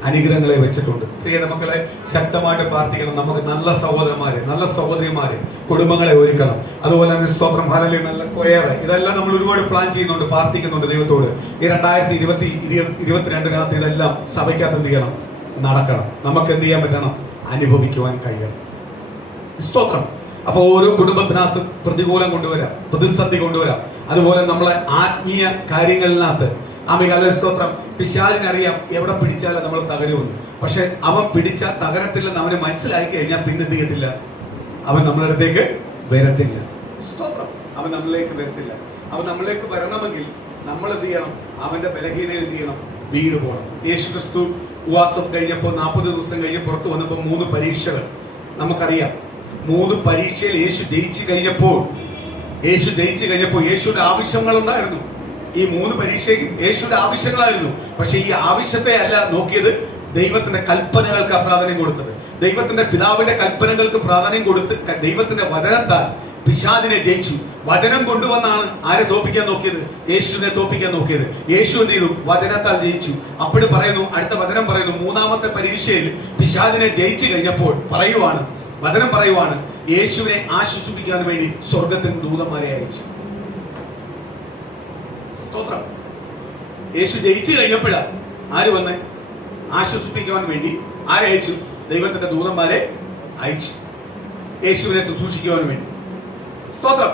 അനുഗ്രഹങ്ങളെ വെച്ചിട്ടുണ്ട്. പ്രിയ മക്കളെ, ശക്തമായിട്ട് പ്രാർത്ഥിക്കണം. നമുക്ക് നല്ല സഹോദരന്മാരെ, നല്ല സഹോദരിമാരെ, കുടുംബങ്ങളെ ഒരുക്കണം. അതുപോലെ തന്നെ സ്തോത്രം, ഹല്ലേലൂയ, നല്ല കൊയറ്, ഇതെല്ലാം നമ്മൾ ഒരുപാട് പ്ലാൻ ചെയ്യുന്നുണ്ട്, പ്രാർത്ഥിക്കുന്നുണ്ട് ദൈവത്തോട്. ഈ 2022 ഇതെല്ലാം സഭയ്ക്കകത്ത് എന്ത് ചെയ്യണം? നടക്കണം. നമുക്ക് എന്ത് ചെയ്യാൻ പറ്റണം? അനുഭവിക്കുവാൻ കഴിയണം. സ്തോത്രം. അപ്പൊ ഓരോ കുടുംബത്തിനകത്ത് പ്രതികൂലം കൊണ്ടുവരാം, പ്രതിസന്ധി കൊണ്ടുവരാം. അതുപോലെ നമ്മളെ ആത്മീയ കാര്യങ്ങളിനകത്ത് സ്തോത്രം, പിശാചിനറിയാം എവിടെ പിടിച്ചാലും നമ്മൾ തകരുമെന്ന്. പക്ഷെ അവൻ പിടിച്ചാൽ തകരത്തില്ലെന്ന് അവന് മനസ്സിലാക്കി കഴിഞ്ഞാൽ പിന്നെ എന്ത് ചെയ്യത്തില്ല? അവൻ നമ്മുടെ അടുത്തേക്ക് വരത്തില്ല. സ്തോത്രം. അവൻ നമ്മളിലേക്ക് വരത്തില്ല. അവൻ നമ്മളിലേക്ക് വരണമെങ്കിൽ നമ്മൾ എന്ത് ചെയ്യണം? അവന്റെ ബലഹീനത എന്ത് ചെയ്യണം? വീട് പോകണം. യേശു ക്രിസ്തു ഉപവാസം കഴിഞ്ഞപ്പോൾ 40 ദിവസം കഴിഞ്ഞ് പുറത്തു വന്നപ്പോൾ 3 പരീക്ഷകൾ നമുക്കറിയാം. 3 പരീക്ഷയിൽ യേശു ജയിച്ചു കഴിഞ്ഞപ്പോൾ യേശുവിന്റെ ആവശ്യങ്ങൾ ഉണ്ടായിരുന്നു. ഈ 3 പരീക്ഷയ്ക്ക് യേശുവിന്റെ ആവശ്യങ്ങളായിരുന്നു. പക്ഷെ ഈ ആവശ്യത്തെ അല്ല നോക്കിയത്, ദൈവത്തിന്റെ കൽപ്പനകൾക്ക് പ്രാധാന്യം കൊടുത്തത്. ദൈവത്തിന്റെ പിതാവിന്റെ കൽപ്പനകൾക്ക് പ്രാധാന്യം കൊടുത്ത് ദൈവത്തിന്റെ വചനത്താൽ പിശാചിനെ ജയിച്ചു. വചനം കൊണ്ടുവന്നാണ് ആരെ തോപ്പിക്കാൻ നോക്കിയത്? യേശുവിനെ തോപ്പിക്കാൻ നോക്കിയത്. യേശു എന്ത് ചെയ്തു? വചനത്താൽ ജയിച്ചു. അപ്പോൾ പറയുന്നു, അടുത്ത വചനം പറയുന്നു, 3ാമത്തെ പരീക്ഷയിൽ പിശാചിനെ ജയിച്ചു കഴിഞ്ഞപ്പോൾ വചനം പറയുവാണ്, യേശുവിനെ ആശ്വസിപ്പിക്കാൻ വേണ്ടി സ്വർഗത്തിന് ദൂതന്മാരെ അയച്ചു. സ്തോത്രം. യേശു ജയിച്ചു കഴിഞ്ഞപ്പോഴാണ് ആര് വന്ന് ആശ്വസിപ്പിക്കുവാൻ വേണ്ടി ആരയച്ചു? ദൈവത്തിന്റെ ദൂതന്മാരെ അയച്ചു, യേശുവിനെ ശുശ്രൂഷിക്കുവാൻ വേണ്ടി. സ്തോത്രം.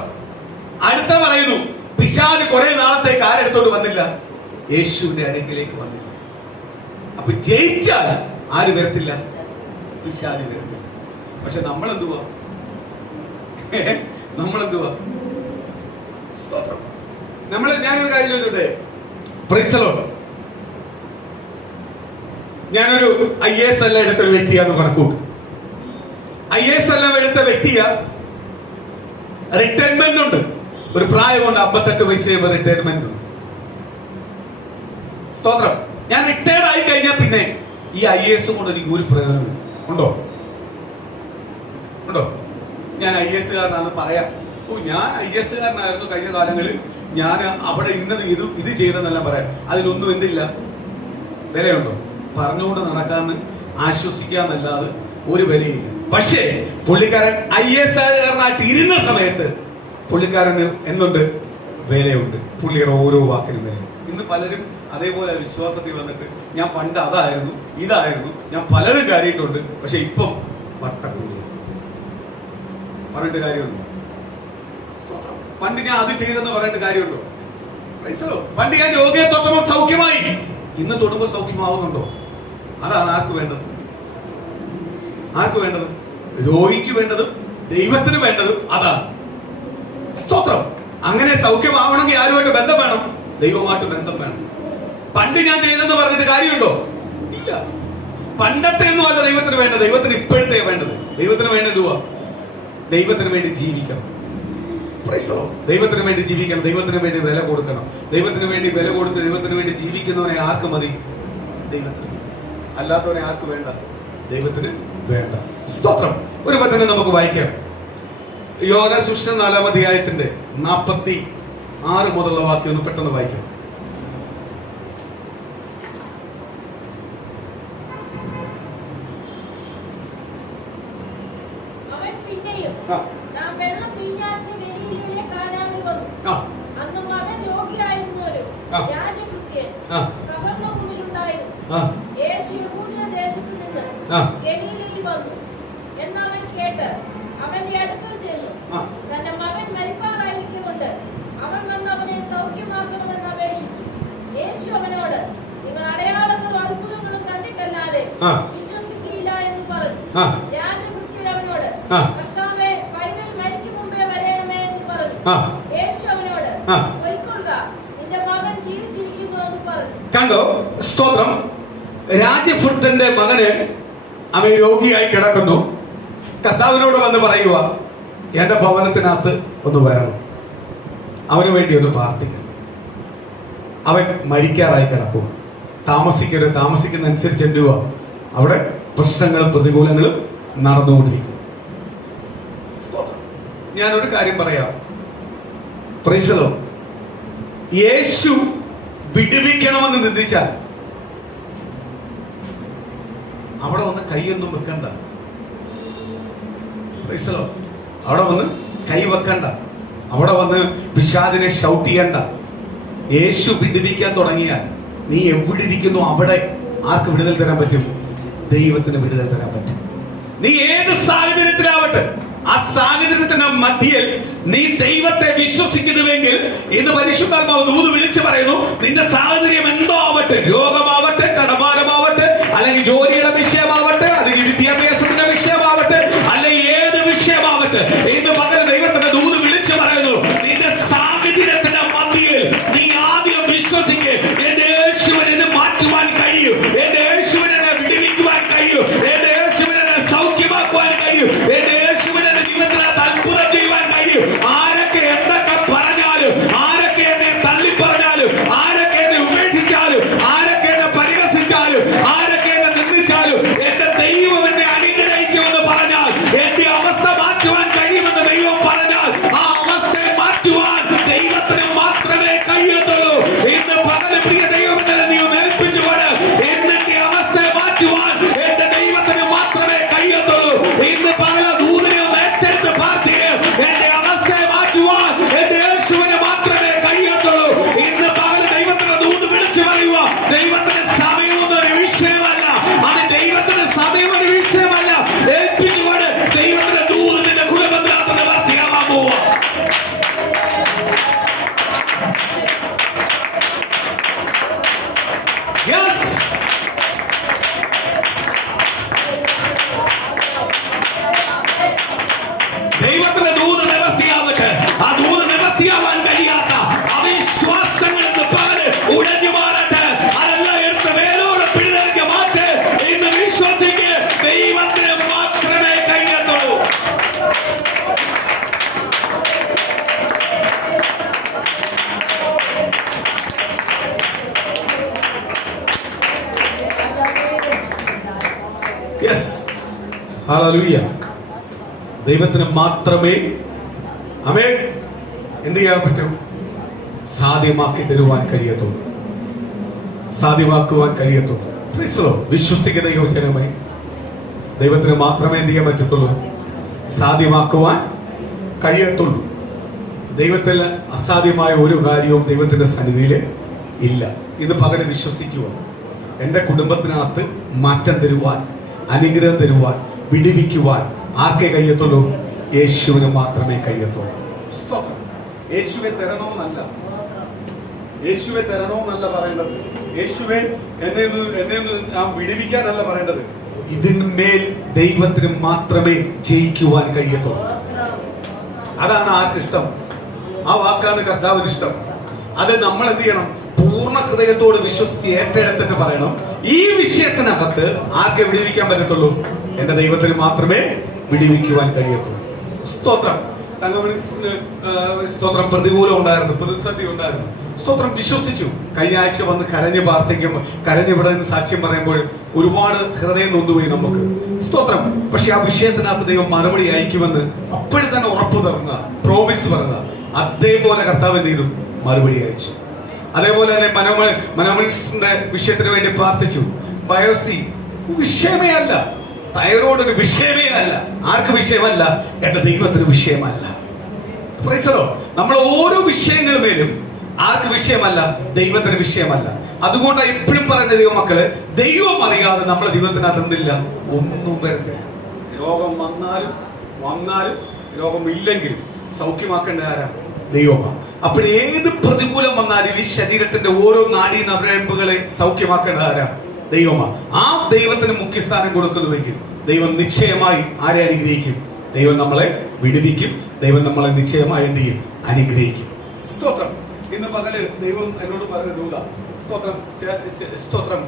അടുത്ത പറയുന്നു, പിശാച് കുറെ നാളത്തേക്ക് ആരെടുത്തോണ്ട് വന്നില്ല? യേശുവിന്റെ അടുക്കിലേക്ക് വന്നില്ല. അപ്പൊ ജയിച്ചാൽ ആര് വരത്തില്ല? പിശാച് വരത്തില്ല. പക്ഷെ നമ്മളെന്തുവാ? സ്തോത്രം. ഞാനൊരു കാര്യം ചോദിച്ചോട്ടെ? Price the Lord. ഞാനൊരു IAS എല്ലാം എടുത്തൊരു വ്യക്തിയാന്ന് കണക്കൂട്ട്. IAS എല്ലാം എടുത്ത വ്യക്തിയാ. റിട്ടയർമെന്റ് ഉണ്ട്. ഒരു പ്രായമുണ്ട്, 58 വയസ്സ് കഴിയുമ്പോൾ റിട്ടയർമെന്റ് ഉണ്ട്. സ്തോത്രം. ഞാൻ റിട്ടയർഡ് ആയി കഴിഞ്ഞാൽ പിന്നെ ഈ IAS കൊണ്ട് എനിക്ക് ഒരു പ്രയോജനം ഉണ്ടോ? ഞാൻ IAS കാരനാണെന്ന് പറയാം. ഞാൻ IAS കാരനായിരുന്നു കഴിഞ്ഞ കാലങ്ങളിൽ, ഞാൻ അവിടെ ഇത് ചെയ്തെന്നെല്ലാം പറയാം. അതിലൊന്നും എന്തില്ല, വിലയുണ്ടോ? പറഞ്ഞുകൊണ്ട് നടക്കാന്ന് ആശ്വസിക്കാന്നല്ലാതെ ഒരു വിലയില്ല. പക്ഷേ പുള്ളിക്കാരൻ IAS കാരനായിട്ട് ഇരുന്ന സമയത്ത് പുള്ളിക്കാരന് എന്തുണ്ട്? വിലയുണ്ട്. പുള്ളിയുടെ ഓരോ വാക്കിനും വില. ഇന്ന് പലരും അതേപോലെ വിശ്വാസത്തിൽ വന്നിട്ട് ഞാൻ പണ്ട് അതായിരുന്നു ഇതായിരുന്നു, ഞാൻ പലതും കാര്യമായിട്ടുണ്ട്, പക്ഷെ ഇപ്പം വട്ടക്കൂടി പറഞ്ഞിട്ട് കാര്യമുണ്ടോ? പണ്ട് ഞാൻ അത് ചെയ്തെന്ന് പറഞ്ഞിട്ട് കാര്യമുണ്ടോ? പണ്ട് ഞാൻ രോഗിയെ തൊട്ടുമ്പോൾ സൗഖ്യമായി, ഇന്ന് തൊടുമ്പോൾ സൗഖ്യമാവുന്നുണ്ടോ? അതാണ് ആർക്ക് വേണ്ടത്? രോഗിക്ക് വേണ്ടതും ദൈവത്തിന് വേണ്ടതും അതാണ്. സ്തോത്രം. അങ്ങനെ സൗഖ്യമാവണമെങ്കിൽ ആരുമായിട്ട് ബന്ധം വേണം? ദൈവമായിട്ട് ബന്ധം വേണം. പണ്ട് ഞാൻ ചെയ്തെന്ന് പറഞ്ഞിട്ട് കാര്യമുണ്ടോ? ഇല്ല. പണ്ടത്തെ ഒന്നുമല്ല ദൈവത്തിന് വേണ്ടത്, ദൈവത്തിന് ഇപ്പോഴത്തെ വേണ്ടത്. ദൈവത്തിന് വേണ്ടത് എന്തുവാ? ദൈവത്തിന് വേണ്ടി ജീവിക്കണം. ദൈവത്തിന് വേണ്ടി ജീവിക്കണം. ദൈവത്തിന് വേണ്ടി വില കൊടുക്കണം. ദൈവത്തിന് വേണ്ടി വില കൊടുത്ത് ദൈവത്തിന് വേണ്ടി ജീവിക്കുന്നവനെ ആർക്ക് മതി? ദൈവത്തിന്. അല്ലാത്തവനെ ആർക്ക് വേണ്ട? ദൈവത്തിന് വേണ്ട. സ്തോത്രം. ഒരു വചനം നമുക്ക് വായിക്കാം. യോഹന്നാൻ സുവിശേഷം 4-ാം അധ്യായത്തിന്റെ 46 മുതലുള്ള വാക്യം ഒന്ന് പെട്ടെന്ന് വായിക്കാം. അവന്റെ അടുക്കൽ ചെന്നു തന്റെ മകൻ മരിപ്പാറായിരിക്കുകൊണ്ട് അവൻ വന്ന് അവനെ സൗഖ്യമാക്കണമെന്ന് അപേക്ഷിച്ചു. യേശു അവനോട്, നിങ്ങൾ അടയാളങ്ങളും അത്ഭുതങ്ങളും കണ്ടിട്ടല്ലാതെ വിശ്വസിക്കില്ല എന്ന് പറഞ്ഞു. രാജഭൃത്യൻ അവനോട്, കർത്താവേ, പൈതൽ മരിക്കും മുമ്പേ വരേണമേ എന്ന് പറഞ്ഞു. യേശു അവനോട്, പൊയ്ക്കൊള്ളുക, നിന്റെ മകൻ ജീവിച്ചിരിക്കുന്നു എന്ന് പറഞ്ഞു. കണ്ടോ? സ്തോത്രം. രാജഭൃത്യന്റെ മകന് അവൻ രോഗിയായി കിടക്കുന്നു. കർത്താവിനോട് വന്ന് പറയുക, എന്റെ ഭവനത്തിനകത്ത് ഒന്ന് വരണം, അവന് വേണ്ടി ഒന്ന് പ്രാർത്ഥിക്കണം. അവൻ മരിക്കാറായി കിടക്കുക. താമസിക്കുന്ന അനുസരിച്ച് എന്തുവാ? അവിടെ പ്രശ്നങ്ങളും പ്രതികൂലങ്ങളും നടന്നുകൊണ്ടിരിക്കും. ഞാനൊരു കാര്യം പറയാം. Praise the Lord. യേശു വിടുവിക്കണമെന്ന് ചിന്തിച്ചാൽ അവിടെ വന്ന് കൈയൊന്നും വെക്കണ്ട. അവിടെ വന്ന് കൈ വെക്കണ്ട. അവിടെ വന്ന് പിശാചിനെ ഷൗട്ട് ചെയ്യണ്ട. യേശു വിടുവിക്കാൻ തുടങ്ങിയാൽ നീ എവിടെ ഇരിക്കുന്നു അവിടെ ആർക്ക് വിടുതൽ തരാൻ പറ്റും? ദൈവത്തിന് വിടുതൽ തരാൻ പറ്റും. നീ ഏത് സാഹചര്യത്തിലാവട്ടെ, ആ സാഹചര്യത്തിന്റെ മധ്യയിൽ നീ ദൈവത്തെ വിശ്വസിക്കുന്നുവെങ്കിൽ ഇന്ന് പരിശുദ്ധാത്മാവ് ദൂത് വിളിച്ചു പറയുന്നു, നിന്റെ സാഹചര്യം എന്തോ ആവട്ടെ, രോഗമാവട്ടെ, കടഭാരമാവട്ടെ, അല്ലെങ്കിൽ ജോലിയുടെ വിഷയമാവട്ടെ, അല്ലെങ്കിൽ വിദ്യാഭ്യാസത്തിന്റെ വിഷയമാവട്ടെ, അല്ലെങ്കിൽ ഏത് വിഷയമാവട്ടെ, ഹല്ലേലൂയ. ദൈവത്തിന് മാത്രമേ ആമേൻ എന്ത് ചെയ്യാൻ പറ്റും? സാധ്യമാക്കി തരുവാൻ കഴിയത്തുള്ളൂ, സാധ്യമാക്കുവാൻ കഴിയത്തുള്ളൂ. Praise the Lord. വിശ്വസിക്കുന്ന ദൈവജനമേ, ദൈവത്തിന് മാത്രമേ എന്ത് ചെയ്യാൻ പറ്റത്തുള്ളൂ? സാധ്യമാക്കുവാൻ കഴിയത്തുള്ളൂ. ദൈവത്തിൽ അസാധ്യമായ ഒരു കാര്യവും ദൈവത്തിന്റെ സന്നിധിയിൽ ഇല്ല. ഇത് പകരം വിശ്വസിക്കുക. എൻ്റെ കുടുംബത്തിനകത്ത് മാറ്റം തരുവാൻ, അനുഗ്രഹം തരുവാൻ, വിടിവിക്കുവാൻ ആർക്കേ കഴിയത്തുള്ളൂ? യേശുവിന് മാത്രമേ കഴിയത്തുള്ളൂ. സ്തോത്രം. യേശുവെ തരണോന്നല്ല, യേശുവെ തരണോന്നല്ല പറയേണ്ടത്. യേശുവെ എന്നെ വിടിവിക്കാനല്ല പറയേണ്ടത്. ഇതിന്മേൽ ദൈവത്തിന് മാത്രമേ ജയിക്കുവാൻ കഴിയത്തുള്ളൂ. അതാണ് ആർക്കിഷ്ടം? ആ വാക്കാണ് കർത്താവിന് ഇഷ്ടം. അത് നമ്മൾ എന്ത് ചെയ്യണം? പൂർണ്ണ ഹൃദയത്തോട് വിശ്വസിച്ച് ഏറ്റെടുത്തിട്ട് പറയണം, ഈ വിഷയത്തിനകത്ത് ആർക്കെ വിടിവിക്കാൻ പറ്റത്തുള്ളൂ? എന്റെ ദൈവത്തിന് മാത്രമേ വിടിവിക്കുവാൻ കഴിയത്തുള്ളൂ. സ്തോത്രം. തങ്കമണിന് സ്തോത്രം പ്രതികൂലം ഉണ്ടായിരുന്നു, പ്രതിസന്ധി ഉണ്ടായിരുന്നു. സ്തോത്രം വിശ്വസിച്ചു. കഴിഞ്ഞ ആഴ്ച വന്ന് കരഞ്ഞ് പ്രാർത്ഥിക്കുമ്പോൾ, കരഞ്ഞ് ഇവിടെ നിന്ന് സാക്ഷ്യം പറയുമ്പോൾ ഒരുപാട് ഹൃദയം നൊന്നുപോയി നമുക്ക്. സ്തോത്രം. പക്ഷെ ആ വിഷയത്തിനകത്ത് ദൈവം മറുപടി അയക്കുമെന്ന് അപ്പോഴും തന്നെ ഉറപ്പ് തരുന്ന, പ്രോമിസ് പറഞ്ഞ അതേപോലെ കർത്താവ് എന്ത് ചെയ്തു? മറുപടി അയച്ചു. അതേപോലെ തന്നെ മനോമനുഷ്യന്റെ വിഷയത്തിന് വേണ്ടി പ്രാർത്ഥിച്ചു. ബയോസി വിഷയമേ അല്ല, തൈറോയ്ഡ് ഒരു വിഷയമേ അല്ല. ആർക്ക് വിഷയമല്ല? എന്റെ ദൈവത്തിന് വിഷയമല്ല. നമ്മൾ ഓരോ വിഷയങ്ങളുമേലും ആർക്ക് വിഷയമല്ല? ദൈവത്തിന് വിഷയമല്ല. അതുകൊണ്ടാണ് എപ്പോഴും പറയുന്ന ദൈവമക്കള്, ദൈവം അറിയാതെ നമ്മുടെ ജീവിതത്തിനകത്ത് എന്തില്ല? ഒന്നും വരത്തില്ല. രോഗം വന്നാലും രോഗം ഇല്ലെങ്കിലും സൗഖ്യമാക്കേണ്ട ആരാണ്? ദൈവമാണ്. അപ്പോൾ ഏത് പ്രതികൂലം വന്നാലും ഈ ശരീരത്തിന്റെ ഓരോ നാഡീ നരമ്പുകളെ സൗഖ്യമാക്കേണ്ട ആരാണ്? ദൈവമാണ്. ആ ദൈവത്തിന് മുഖ്യസ്ഥാനം കൊടുക്കുന്നുവെങ്കിൽ ദൈവം നിശ്ചയമായി ആരെ അനുഗ്രഹിക്കും? ദൈവം നമ്മളെ വിടുവിക്കും. ദൈവം നമ്മളെ നിശ്ചയമായി എന്ത് ചെയ്യും? അനുഗ്രഹിക്കും. സ്തോത്രം. ഇന്ന് പകല് ദൈവം എന്നോട് പറഞ്ഞു, ദൂത സ്തോത്രം, സ്തോത്രം,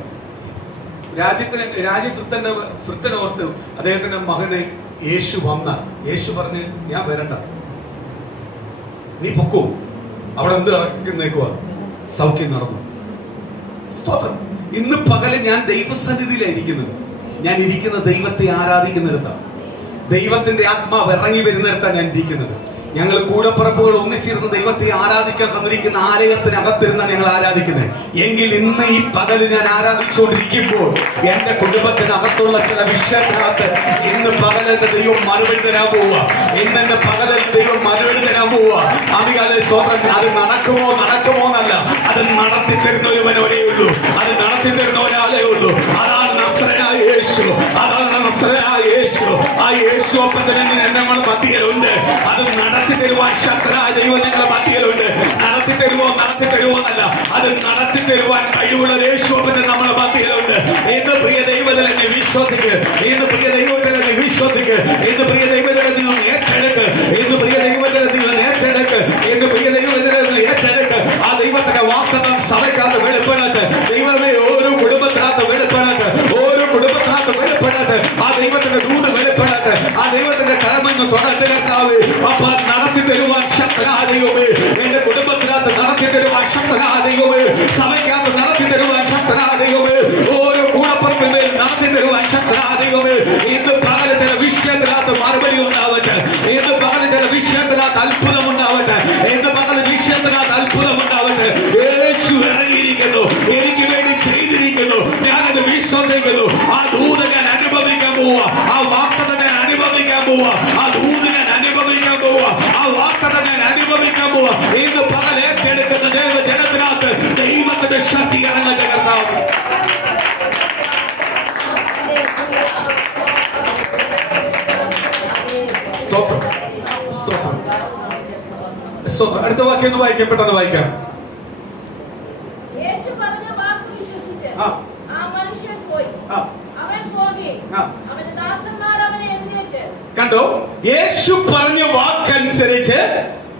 രാജ്യവൃത്തനോർത്ത് അദ്ദേഹത്തിന്റെ മകനെ യേശു വന്ന, യേശു പറഞ്ഞ് ഞാൻ വരണ്ട, നീ പൊക്കോ, അവിടെ എന്ത് നടക്കുന്നേക്കുവാ? സൗഖ്യം നടന്നു. സ്തോത്രം. ഇന്ന് പകല് ഞാൻ ദൈവസന്നിധിയിലാണ് ഇരിക്കുന്നത്. ഞാൻ ഇരിക്കുന്ന ദൈവത്തെ ആരാധിക്കുന്നിടത്താണ്. ദൈവത്തിന്റെ ആത്മാവ് ഇറങ്ങി വരുന്നിടത്താണ് ഞാൻ ഇരിക്കുന്നത്. ഞങ്ങൾ കൂടപ്പിറപ്പുകൾ ഒന്നിച്ചിരുന്ന് ദൈവത്തെ ആരാധിക്കാൻ തന്നിരിക്കുന്ന ആലയത്തിനകത്തിരുന്ന ഞങ്ങൾ ആരാധിക്കുന്നത്. എങ്കിൽ ഇന്ന് ഈ പകല് ഞാൻ ആരാധിച്ചുകൊണ്ടിരിക്കുമ്പോൾ എന്റെ കുടുംബത്തിനകത്തുള്ള ചില വിഷയത്തിനകത്ത് ഇന്ന് പകലെന്റെ ദൈവം മറുപടി തരാൻ പോവുക. ഇന്നെന്റെ പകലിൽ ദൈവം മറുപടി തരാൻ പോവുക. അമികാല സ്വതന്ത്രം. അത് നടക്കുമോ എന്നല്ല, അത് നടത്തി തരുന്ന ഒരുവനോടേ ഉള്ളൂ. അത് നടത്തി തരുന്ന ഒരാളേ ഉള്ളൂ. അതാണ് നസ്രനായ യേശു. അതാണ് നസ്രനായ യേശു. ആ യേശു ഒപ്പത്തിന് ഞങ്ങളുടെ മധ്യയിലുണ്ട്. അത് നടത്തി തരുവാൻ ശക്തനായ ദൈവം ഞങ്ങളുടെ മധ്യയിലുണ്ട്. നടത്തി തരുമോ എന്നല്ല, അത് നടത്തി തരുവാൻ കഴിവുള്ള യേശു ഒപ്പത്തിന് നമ്മുടെ മധ്യയിലുണ്ട്. ഇന്ന് പ്രിയ ദൈവത്തിൽ എന്നെ വിശ്വസിക്ക്. ഇന്ന് പ്രിയ ദൈവത്തിൽ എന്നെ വിശ്വസിക്ക്. ഇന്ന് പ്രിയ ദൈവത്തിൽ നിങ്ങൾ ഏറ്റെടുക്ക്. ഇന്ന് പ്രിയ ദൈവത്തിൽ നിങ്ങൾ ഏറ്റെടുക്ക്. ഇന്ന് പ്രിയ ദൈവത്തിൽ നിങ്ങൾ ഏറ്റെടുക്ക്. ആ ദൈവത്തിന്റെ വാഗ്ദത്തം സഭയ്ക്കകത്ത് വെളിപ്പെടട്ടെ. ദൈവമേ, ഓരോ കുടുംബത്തിനകത്ത് വെളിപ്പെടട്ടെ. ഓരോ കുടുംബത്തിനകത്ത് വെളിപ്പെടട്ടെ. ആ ദൈവത്തിന്റെ ദൂത് വെളിപ്പെടട്ടെ. ആ ദൈവത്തിന്റെ കരമെന്ന് തുടർന്ന് കർത്താവ് അപ്പൊ നടത്തി തരുവാൻ ശക്തനായ ദൈവമേ, എന്റെ കുടുംബത്തിനകത്ത് നടത്തി തരുവാൻ ശക്തനായ ദൈവമേ, സഭയ്ക്കകത്ത് നടത്തി തരുവാൻ ശക്തനായ ദൈവമേ, ഓരോ കൂടപ്പുറപ്പിന്മേൽ നടത്തി തരുവാൻ ശക്തനായ ദൈവമേ. ഇന്ന് പകല് ചില വിഷയത്തിനകത്ത് മറുപടി ഉണ്ടാവട്ടെ. ഇന്ന് പകല് ചില വിഷയത്തിനകത്ത് അത്ഭുതം ഉണ്ടാവട്ടെ. ഇന്ന് പകല് വിഷയത്തിനകത്ത് അത്ഭുതം ഉണ്ടാവട്ടെ. യേശു ഇറങ്ങിയിരിക്കുന്നു, എനിക്ക് വേണ്ടി ചെയ്തിരിക്കുന്നു. ഞാനത് വിശ്വസിക്കുന്നു. ആ ദൂത് ഞാൻ അനുഭവിക്കാൻ പോവാ. ആ വാർത്ത ഞാൻ അനുഭവിക്കാൻ പോവാ. ആ ദൂത് ഞാൻ അനുഭവിക്കാൻ പോവാ. ആ വാർത്ത ഞാൻ അനുഭവിക്കാൻ പോവാ. ഇന്ന് പകൽ ഏറ്റെടുക്കുന്ന ജനത്തിനകത്ത് ദൈവത്തിന്റെ ശക്തി ഇറങ്ങുന്ന കർത്താവ്. അടുത്ത വാക്യം ഒന്ന് വായിക്കാം, പെട്ടെന്ന് വായിക്കാം. യേശു പറഞ്ഞ വാക്ക് വിശ്വസിച്ച് ആ മനുഷ്യൻ പോയി. അവൻ പോകെ അവന്റെ ദാസന്മാർ അവനെ എതിരേറ്റ്. കണ്ടോ? യേശു പറഞ്ഞ വാക്കനുസരിച്ച്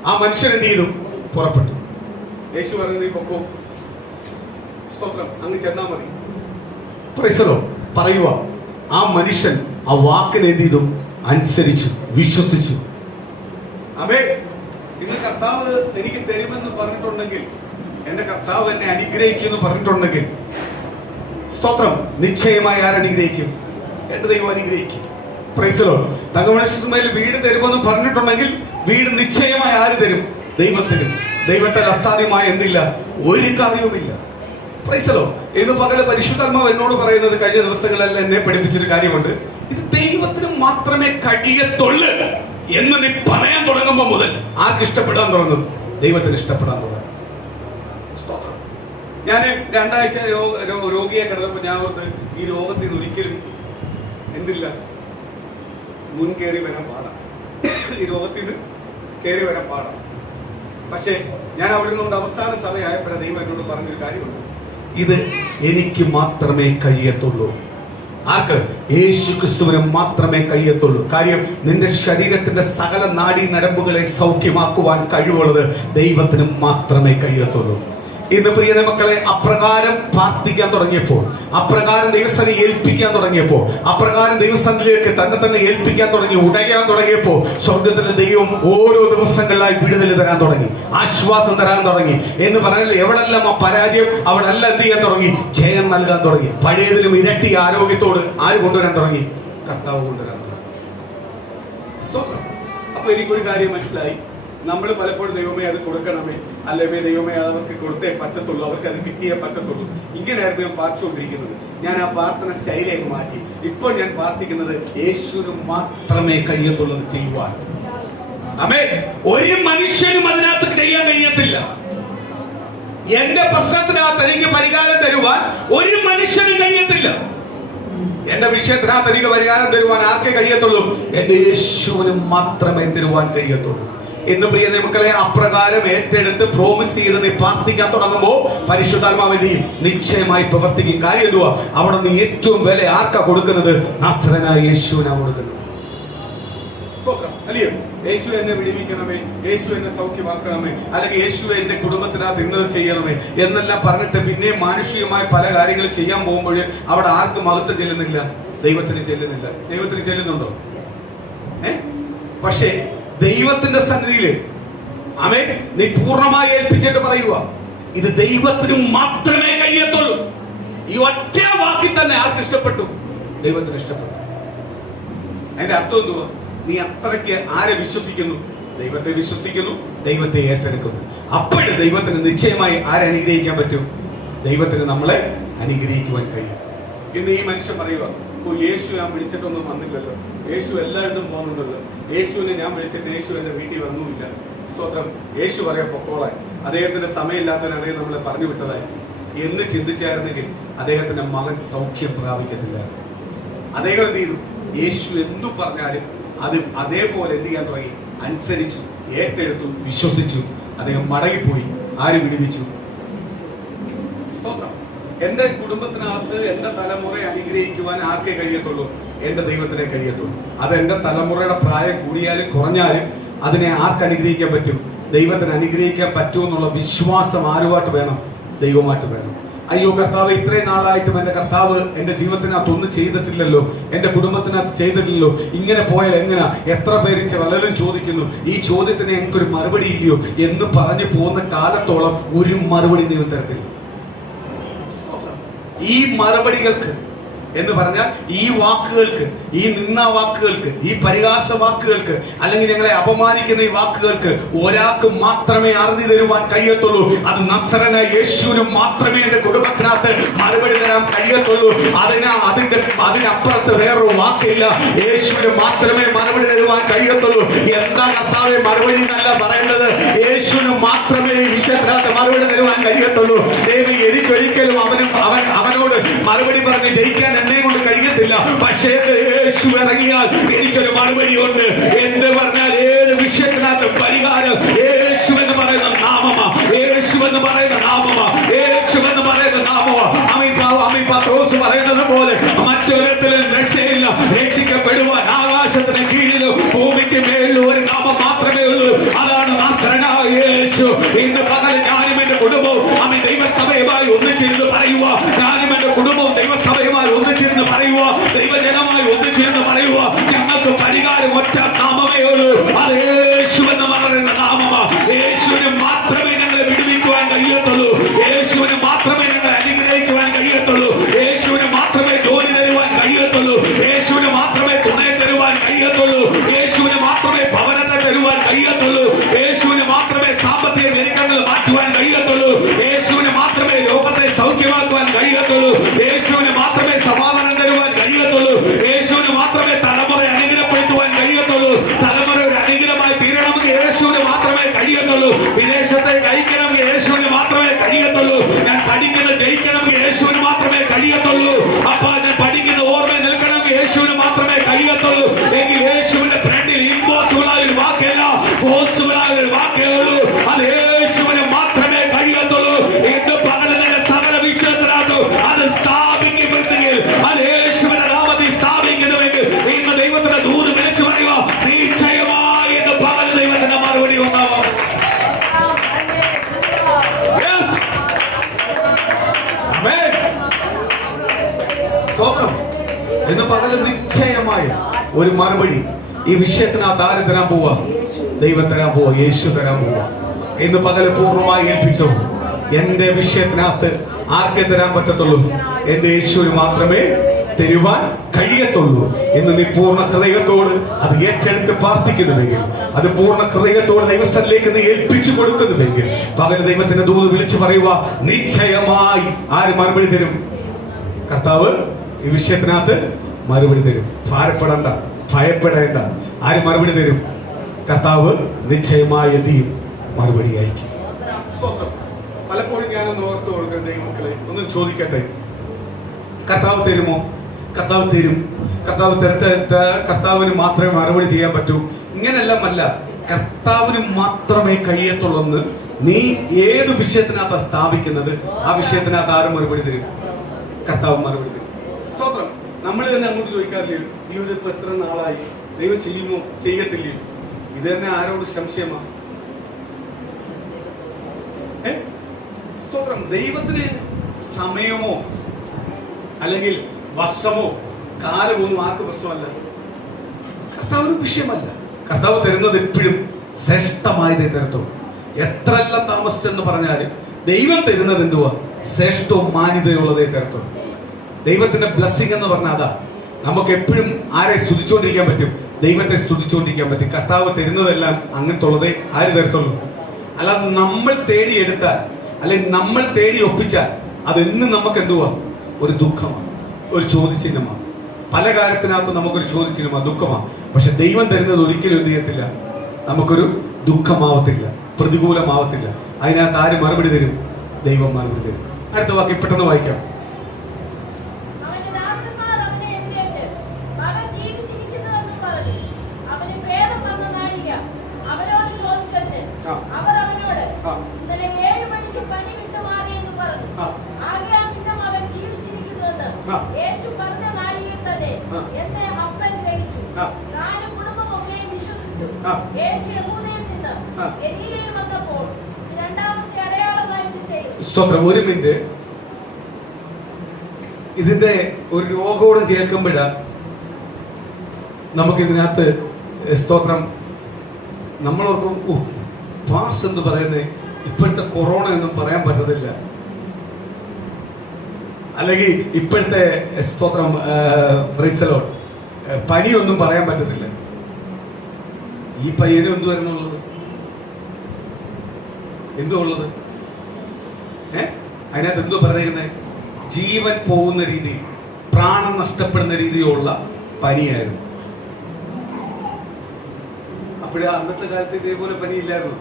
ആ മനുഷ്യൻ എന്ത് ചെയ്തു? പുറപ്പെട്ടു. യേശു പറഞ്ഞു, പൊക്കോ, സ്തോത്രം, അങ്ങ് ചെന്നാ മതി. പ്രൈസലോ പറയുക. ആ മനുഷ്യൻ ആ വാക്കിനെ എന്ത് ചെയ്തു? അനുസരിച്ചു, വിശ്വസിച്ചു. അമേ, ഇന്ന് കർത്താവ് എനിക്ക് തരുമെന്ന് പറഞ്ഞിട്ടുണ്ടെങ്കിൽ, എന്റെ കർത്താവ് എന്നെ അനുഗ്രഹിക്കുമെന്ന് പറഞ്ഞിട്ടുണ്ടെങ്കിൽ, സ്തോത്രം, നിശ്ചയമായി ആരനുഗ്രഹിക്കും? എന്റെ ദൈവം അനുഗ്രഹിക്കും. Praise Lord. തങ്കമണി വീട് തരുമെന്ന് പറഞ്ഞിട്ടുണ്ടെങ്കിൽ വീട് നിശ്ചയമായി ആര് തരും? ദൈവത്തിന്. ദൈവത്തിൽ അസാധ്യമായ എന്തില്ല? ഒരു കാര്യവുമില്ല. Praise Lord. ഇന്ന് പകല് പരിശുദ്ധാത്മാവ് എന്നോട് പറയുന്നത്, കഴിഞ്ഞ ദിവസങ്ങളെല്ലാം എന്നെ പഠിപ്പിച്ചൊരു കാര്യമുണ്ട്. ഇത് ദൈവത്തിന് മാത്രമേ കഴിയത്തുള്ളൂ എന്ന് നീ പറയാൻ തുടങ്ങുമ്പോൾ മുതൽ ആർക്ക് ഇഷ്ടപ്പെടാൻ തുടങ്ങും? ദൈവത്തിന് ഇഷ്ടപ്പെടാൻ തുടങ്ങും. സ്തോത്രം. ഞാൻ 2 ആഴ്ച രോഗിയെ കിടന്നപ്പോൾ ഞാൻ ഓർത്ത്, ഈ രോഗത്തിന് ഒരിക്കലും എന്തില്ല, മുൻകേറി വരാൻ പാടാം. ഈ രോഗത്തിന് കയറി വരാൻ പാടാം. പക്ഷെ ഞാൻ അവിടെ നിന്നുകൊണ്ട് അവസാന സമയമായപ്പോഴാണ് ദൈവം എന്നോട് പറഞ്ഞൊരു കാര്യമുണ്ട്. ഇത് എനിക്ക് മാത്രമേ കഴിയത്തുള്ളൂ. ആർക്ക്? യേശു ക്രിസ്തുവിന് മാത്രമേ കഴിയത്തുള്ളൂ. കാര്യം, നിന്റെ ശരീരത്തിന്റെ സകല നാഡീ നരമ്പുകളെ സൗഖ്യമാക്കുവാൻ കഴിവുള്ളത് ദൈവത്തിന് മാത്രമേ കഴിയത്തുള്ളൂ. ഇന്ന് പ്രിയ മക്കളെ, അപ്രകാരം പ്രാർത്ഥിക്കാൻ തുടങ്ങിയപ്പോൾ, അപ്രകാരം ദൈവസ്ഥാനെ ഏൽപ്പിക്കാൻ തുടങ്ങിയപ്പോൾ, അപ്രകാരം ദൈവസ്ഥാനിലേക്ക് തന്നെ ഏൽപ്പിക്കാൻ തുടങ്ങി, ഉടയാൻ തുടങ്ങിയപ്പോൾ, സ്വർഗത്തിലെ ദൈവം ഓരോ ദിവസങ്ങളിലായി വിടുതൽ തരാൻ തുടങ്ങി, ആശ്വാസം തരാൻ തുടങ്ങി. എന്ന് പറഞ്ഞാൽ എവിടെല്ലാം ആ പരാജയം, അവിടെ എല്ലാം എന്ത് ചെയ്യാൻ തുടങ്ങി? ജയം നൽകാൻ തുടങ്ങി. പഴയതിലും ഇരട്ടി ആരോഗ്യത്തോട് ആര് കൊണ്ടുവരാൻ തുടങ്ങി? കർത്താവ് കൊണ്ടുവരാൻ തുടങ്ങി. അപ്പൊ എനിക്കൊരു കാര്യം മനസ്സിലായി. നമ്മൾ പലപ്പോഴും ദൈവമേ അത് കൊടുക്കണമേ, അല്ലേ ദൈവമേ അവർക്ക് കൊടുത്തേ പറ്റത്തുള്ളൂ, അവർക്ക് അത് കിട്ടിയേ പറ്റത്തുള്ളൂ, ഇങ്ങനെയായിരുന്നു ഞാൻ പ്രാർത്ഥിച്ചുകൊണ്ടിരിക്കുന്നത്. ഞാൻ ആ പ്രാർത്ഥന ശൈലിയൊക്കെ മാറ്റി. ഇപ്പോൾ ഞാൻ പ്രാർത്ഥിക്കുന്നത് യേശുവിന് മാത്രമേ കഴിയത്തുള്ളൂ ചെയ്യുവാൻ. ആമേൻ. ഒരു മനുഷ്യനും അതിനകത്ത് ചെയ്യാൻ കഴിയത്തില്ല. എന്റെ പ്രശ്നത്തിനകത്ത് എനിക്ക് പരിഹാരം തരുവാൻ ഒരു മനുഷ്യനും കഴിയത്തില്ല. എന്റെ വിഷയത്തിനകത്ത് എനിക്ക് പരിഹാരം തരുവാൻ ആർക്കേ കഴിയത്തുള്ളൂ? എന്റെ യേശുവിന് മാത്രമേ തരുവാൻ കഴിയത്തുള്ളൂ. എന്ന് പ്രിയ മക്കളെ, അപ്രകാരം ഏറ്റെടുത്ത് പ്രോമിസ് ചെയ്ത് നീ പ്രാർത്ഥിക്കാൻ തുടങ്ങുമ്പോൾ പരിശുദ്ധാത്മാവ് നിശ്ചയമായി പ്രവർത്തിക്കും. കാര്യം എന്തുവാ? അവിടെ നീ ഏറ്റവും വില ആർക്കാ കൊടുക്കുന്നത്? നസ്രനായ യേശുവിനാ കൊടുക്കുന്നത്. അല്ലയോ? യേശു എന്നെ വിടിവിക്കണമേ, യേശു എന്നെ സൗഖ്യമാക്കണമേ, അല്ലെങ്കിൽ യേശു എന്റെ കുടുംബത്തിനകത്ത് ഇന്നത് ചെയ്യണമേ എന്നെല്ലാം പറഞ്ഞിട്ട് പിന്നെ മാനുഷികമായ പല കാര്യങ്ങൾ ചെയ്യാൻ പോകുമ്പോൾ അവിടെ ആർക്കും മഹത്വം ചെല്ലുന്നില്ല? ദൈവത്തിന് ചെല്ലുന്നില്ല. ദൈവത്തിന് ചെല്ലുന്നുണ്ടോ? പക്ഷേ ദൈവത്തിന്റെ സന്നിധിയില് ആമേൻ, നീ പൂർണ്ണമായി ഏൽപ്പിച്ചിട്ട് പറയുക, ഇത് ദൈവത്തിന് മാത്രമേ കഴിയത്തുള്ളൂ. ഈ ഒറ്റ വാക്കിൽ തന്നെ ആർക്ക് ഇഷ്ടപ്പെട്ടു? ദൈവത്തിന് ഇഷ്ടപ്പെട്ടു. അതിന്റെ അർത്ഥം എന്തുവാ? നീ അത്രയ്ക്ക് ആരെ വിശ്വസിക്കുന്നു? ദൈവത്തെ വിശ്വസിക്കുന്നു, ദൈവത്തെ ഏറ്റെടുക്കുന്നു. അപ്പോഴും ദൈവത്തിന് നിശ്ചയമായി ആരെ അനുഗ്രഹിക്കാൻ പറ്റും? ദൈവത്തിന് നമ്മളെ അനുഗ്രഹിക്കുവാൻ കഴിയും. ഇന്ന് ഈ മനുഷ്യൻ പറയുക, യേശു ഞാൻ വിളിച്ചിട്ടൊന്നും വന്നില്ലല്ലോ, യേശു എല്ലായിടത്തും പോകുന്നുണ്ടല്ലോ, യേശുവിനെ ഞാൻ വിളിച്ചിട്ട് യേശു എന്റെ വീട്ടിൽ വന്നുമില്ല. സ്തോത്രം. യേശു പറയാൻ പൊക്കോളാൻ, അദ്ദേഹത്തിന്റെ സമയമില്ലാത്തവരറിയാൻ നമ്മളെ പറഞ്ഞു വിട്ടതായിരിക്കും എന്ന് ചിന്തിച്ചായിരുന്നെങ്കിൽ അദ്ദേഹത്തിന്റെ മകൻ സൗഖ്യം പ്രാപിക്കത്തില്ല. അദ്ദേഹം എന്ത് ചെയ്തു? യേശു എന്തു പറഞ്ഞാലും അത് അതേപോലെ എന്ത് ചെയ്യാൻ തുടങ്ങി? അനുസരിച്ചു, ഏറ്റെടുത്തു, വിശ്വസിച്ചു. അദ്ദേഹം മടങ്ങിപ്പോയി. ആര് വിടുവിച്ചു? സ്തോത്രം. എന്റെ കുടുംബത്തിനകത്ത് എന്റെ തലമുറയെ അനുഗ്രഹിക്കുവാൻ ആർക്കേ കഴിയത്തുള്ളൂ? എന്റെ ദൈവത്തിനെ കഴിയത്തുള്ളൂ. അത് എന്റെ തലമുറയുടെ പ്രായം കൂടിയാലും കുറഞ്ഞാലും അതിനെ ആർക്ക് അനുഗ്രഹിക്കാൻ പറ്റും? ദൈവത്തിന് അനുഗ്രഹിക്കാൻ പറ്റുമെന്നുള്ള വിശ്വാസം ആരുമായിട്ട് വേണം? ദൈവമായിട്ട് വേണം. അയ്യോ കർത്താവ്, ഇത്രയും നാളായിട്ടും എന്റെ കർത്താവ് എന്റെ ജീവിതത്തിനകത്ത് ഒന്നും ചെയ്തിട്ടില്ലല്ലോ, എന്റെ കുടുംബത്തിനകത്ത് ചെയ്തിട്ടില്ലല്ലോ, ഇങ്ങനെ പോയാൽ എങ്ങനെയാ? എത്ര പേര് പലരും ചോദിക്കുന്നു. ഈ ചോദ്യത്തിന് എനിക്കൊരു മറുപടി ഇല്ലയോ എന്ന് പറഞ്ഞു പോകുന്ന കാലത്തോളം ഒരു മറുപടി ദൈവം തരത്തില്ല. ഈ മറുപടികൾക്ക് എന്ന് പറഞ്ഞാൽ ഈ വാക്കുകൾക്ക്, ഈ നിന്ന വാക്കുകൾക്ക്, ഈ പരിഹാസ വാക്കുകൾക്ക്, അല്ലെങ്കിൽ ഞങ്ങളെ അപമാനിക്കുന്ന ഈ വാക്കുകൾക്ക് ഒരാൾക്ക് മാത്രമേ അറുതി തരുവാൻ കഴിയത്തുള്ളൂ. അത് നസ്രനായ യേശുവിന് മാത്രമേ എന്റെ കുടുംബത്തിനകത്ത് മറുപടി തരാൻ കഴിയത്തുള്ളൂ. അതിനപ്പുറത്ത് വേറൊരു വാക്കില്ല. യേശുവിന് മാത്രമേ മറുപടി തരുവാൻ കഴിയത്തുള്ളൂ. എന്താ കർത്താവേ മറുപടി എന്നല്ല പറയേണ്ടത്, യേശുവിന് മാത്രമേ ഈ വിഷയത്തിനകത്ത് മറുപടി തരുവാൻ കഴിയത്തുള്ളൂ. ദൈവം എനിക്കൊരിക്കലും അവനോട് മറുപടി പറഞ്ഞ് ജയിക്കാൻ എന്നെ കൊണ്ട് കഴിയത്തില്ല. പക്ഷേ യേശു ഇറങ്ങിയാൽ എനിക്കൊരു മറുപടി ഉണ്ട്. എന്ന് പറഞ്ഞാൽ ഏത് വിഷയത്തിനകത്ത് പരിഹാരം യേശു എന്ന് പറയുന്ന നാമമാ, യേശു എന്ന് പറയുന്ന നാമമാ, യേശു എന്ന് പറയുന്ന നാമമാ. പത്രോസ് പറയുന്നത് പോലെ മറ്റൊരിടത്തിലും രക്ഷയില്ല. രക്ഷിക്കപ്പെടുവാൻ ആകാശത്തിന് കീഴിലും ഭൂമിക്ക് മേലിലും ഒരു നാമം മാത്രമേ ഉള്ളൂ. അതാണ് നസ്രനായ യേശു. ഇന്ന് പകൽ ഞാനും എന്റെ കുടുംബവും ദൈവസഭയുമായി ഒന്നിച്ചിരുന്ന് പറയുക, ഞാനും എന്റെ കുടുംബവും ദൈവസഭയുമായി ഒന്നിച്ചിരുന്ന് പറയുക, ദൈവജനമായി ഒന്നിച്ചിരുന്ന് പറയുക, ഞങ്ങൾക്ക് പരിഹാരം ഒറ്റ നാമമേ ഉള്ളൂ. അത് യേശു എന്ന് പറയുന്ന നാമമാ. യേശുവിന് മാത്രമേ ഞങ്ങളെ വിടുവിക്കുവാൻ കഴിയത്തുള്ളൂ. യേശുവിന് മാത്രമേ ഞങ്ങളെ അനുഗ്രഹിക്കുവാൻ കഴിയത്തുള്ളൂ. യേശുവിന് മാത്രമേ ജോലി തരുവാൻ കഴിയത്തുള്ളൂ. യേശുവിന് മാത്രമേ തുണയെ തരുവാൻ സ്തോത്രം. എന്ന് പകല് നിശ്ചയമായ ഒരു മറുപടി ഈ വിഷയത്തിനകത്ത് ആര് തരാൻ പോവാ? ദൈവം തരാൻ പോവാ, യേശു തരാൻ പോവാ. ഇന്ന് പകല് പൂർണ്ണമായി ഏൽപ്പിച്ചോ. എന്റെ വിഷയത്തിനകത്ത് ആർക്കേ തരാൻ പറ്റത്തുള്ളൂ? എന്റെ യേശുവിന് മാത്രമേ തരുവാൻ കഴിയത്തുള്ളൂ. ഇന്ന് നീ പൂർണ്ണ ഹൃദയത്തോട് അത് ഏറ്റെടുത്ത് പ്രാർത്ഥിക്കുന്നുവെങ്കിൽ, അത് പൂർണ്ണ ഹൃദയത്തോട് ദൈവസ്ഥലേക്ക് നീ ഏൽപ്പിച്ചു കൊടുക്കുന്നുവെങ്കിൽ, പകല് ദൈവത്തിന്റെ ദൂത് വിളിച്ചു പറയുക, നിശ്ചയമായി ആര് മറുപടി തരും? കർത്താവ് ഈ വിഷയത്തിനകത്ത് മറുപടി തരും. ഭാരപ്പെടേണ്ട, ഭയപ്പെടേണ്ട. ആര് മറുപടി തരും? കർത്താവ് നിശ്ചയമായി എന്ത് ചെയ്യും? മറുപടി അയക്കും. പലപ്പോഴും ഞാനൊന്ന് ഓർത്തു കൊടുക്കുന്ന ദൈവമക്കളെ ഒന്ന് ചോദിക്കട്ടെ, കർത്താവ് തരുമോ? കർത്താവ് തരും. കർത്താവിന് മാത്രമേ മറുപടി ചെയ്യാൻ പറ്റൂ. ഇങ്ങനെയെല്ലാമല്ല, കർത്താവിന് മാത്രമേ കഴിയത്തുള്ളൂ. നീ ഏത് വിഷയത്തിനകത്ത് സ്ഥാപിക്കുന്നത്, ആ വിഷയത്തിനകത്ത് ആരും മറുപടി തരും? കർത്താവ് മറുപടി തരും. സ്തോത്രം. നമ്മൾ തന്നെ അങ്ങോട്ട് ചോദിക്കാറില്ലയോ, ഈ ഒരു ഇപ്പൊ എത്ര നാളായി, ദൈവം ചെയ്യുമോ ചെയ്യത്തില്ലയോ? ഇത് തന്നെ ആരോട് സംശയമാണ്? സ്തോത്രം. ദൈവത്തിന് സമയമോ അല്ലെങ്കിൽ വർഷമോ കാലമോ ഒന്നും ആർക്ക് പ്രശ്നമല്ല. കർത്താവിന് വിഷയമല്ല. കർത്താവ് തരുന്നത് എപ്പോഴും ശ്രേഷ്ഠമായതേ തരത്തുള്ളൂ. എത്രയെല്ലാം താമസിച്ചെന്ന് പറഞ്ഞാലും ദൈവം തരുന്നത് എന്തുവാ? ശ്രേഷ്ഠവും മാന്യതയുള്ളതേ തരത്തുള്ളൂ. ദൈവത്തിന്റെ ബ്ലെസ്സിംഗ് എന്ന് പറഞ്ഞാൽ അതാ. നമുക്ക് എപ്പോഴും ആരെ സ്തുതിച്ചുകൊണ്ടിരിക്കാൻ പറ്റും? ദൈവത്തെ സ്തുതിച്ചുകൊണ്ടിരിക്കാൻ പറ്റും. കർത്താവ് തരുന്നതെല്ലാം അങ്ങനത്തെ ഉള്ളതേ ആര് തരത്തുള്ളൂ. അല്ലാതെ നമ്മൾ തേടിയെടുത്താൽ അല്ലെങ്കിൽ നമ്മൾ തേടി ഒപ്പിച്ചാൽ അതെന്നും നമുക്ക് എന്തുവാ? ഒരു ദുഃഖമാണ്, ഒരു ചോദ്യചിഹ്നമാണ്. പല കാര്യത്തിനകത്ത് നമുക്കൊരു ചോദ്യചിഹ്നമാണ്, ദുഃഖമാണ്. പക്ഷെ ദൈവം തരുന്നത് ഒരിക്കലും എന്ത് ചെയ്യത്തില്ല, നമുക്കൊരു ദുഃഖമാവത്തില്ല, പ്രതികൂലമാവത്തില്ല. അതിനകത്ത് ആര് മറുപടി തരും? ദൈവം മറുപടി തരും. അടുത്ത വാക്യം പെട്ടെന്ന് വായിക്കാം. സ്തോത്രം. ഒരു മിനിറ്റ്. ഇതിന്റെ ഒരു രോഗോടും കേൾക്കുമ്പോഴാ നമുക്കിതിനകത്ത് സ്തോത്രം നമ്മളോർക്കും പാസ് എന്ന് പറയുന്നത് ഇപ്പോഴത്തെ കൊറോണ ഒന്നും പറയാൻ പറ്റത്തില്ല, അല്ലെങ്കിൽ ഇപ്പോഴത്തെ സ്തോത്രം പ്രൈസലോ പനിയൊന്നും പറയാൻ പറ്റത്തില്ല. ഈ പയ്യനും എന്തുവായിരുന്നുള്ളത്? എന്തുള്ളത്? അതിനകത്ത് എന്തോ പറഞ്ഞിരുന്നത്? ജീവൻ പോകുന്ന രീതി, പ്രാണം നഷ്ടപ്പെടുന്ന രീതിയിലുള്ള പനിയായിരുന്നു. അപ്പോഴേ അന്നത്തെ കാലത്ത് ഇതേപോലെ പനിയില്ലായിരുന്നു.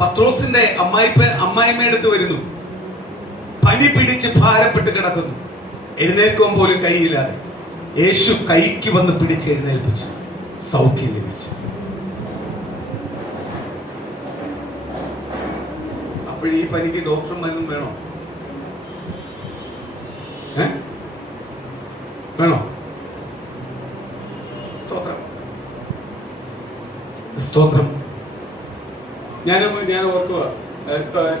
പത്രോസിന്റെ അമ്മായിമ്മയെടുത്ത് വരുന്നു, പനി പിടിച്ച് ഭാരപ്പെട്ട് കിടക്കുന്നു, എഴുന്നേൽക്കാൻ പോലും കൈയില്ലാതെ. യേശു കൈക്ക് വന്ന് പിടിച്ച് എഴുന്നേൽപ്പിച്ചു, സൗഖ്യം ലഭിച്ചു. അപ്പോഴീ പനിക്ക് ഡോക്ടർമാരൊന്നും വേണോ? വേണോ? സ്തോത്രം. സ്തോത്രം. ഞാൻ ഓർക്കുക,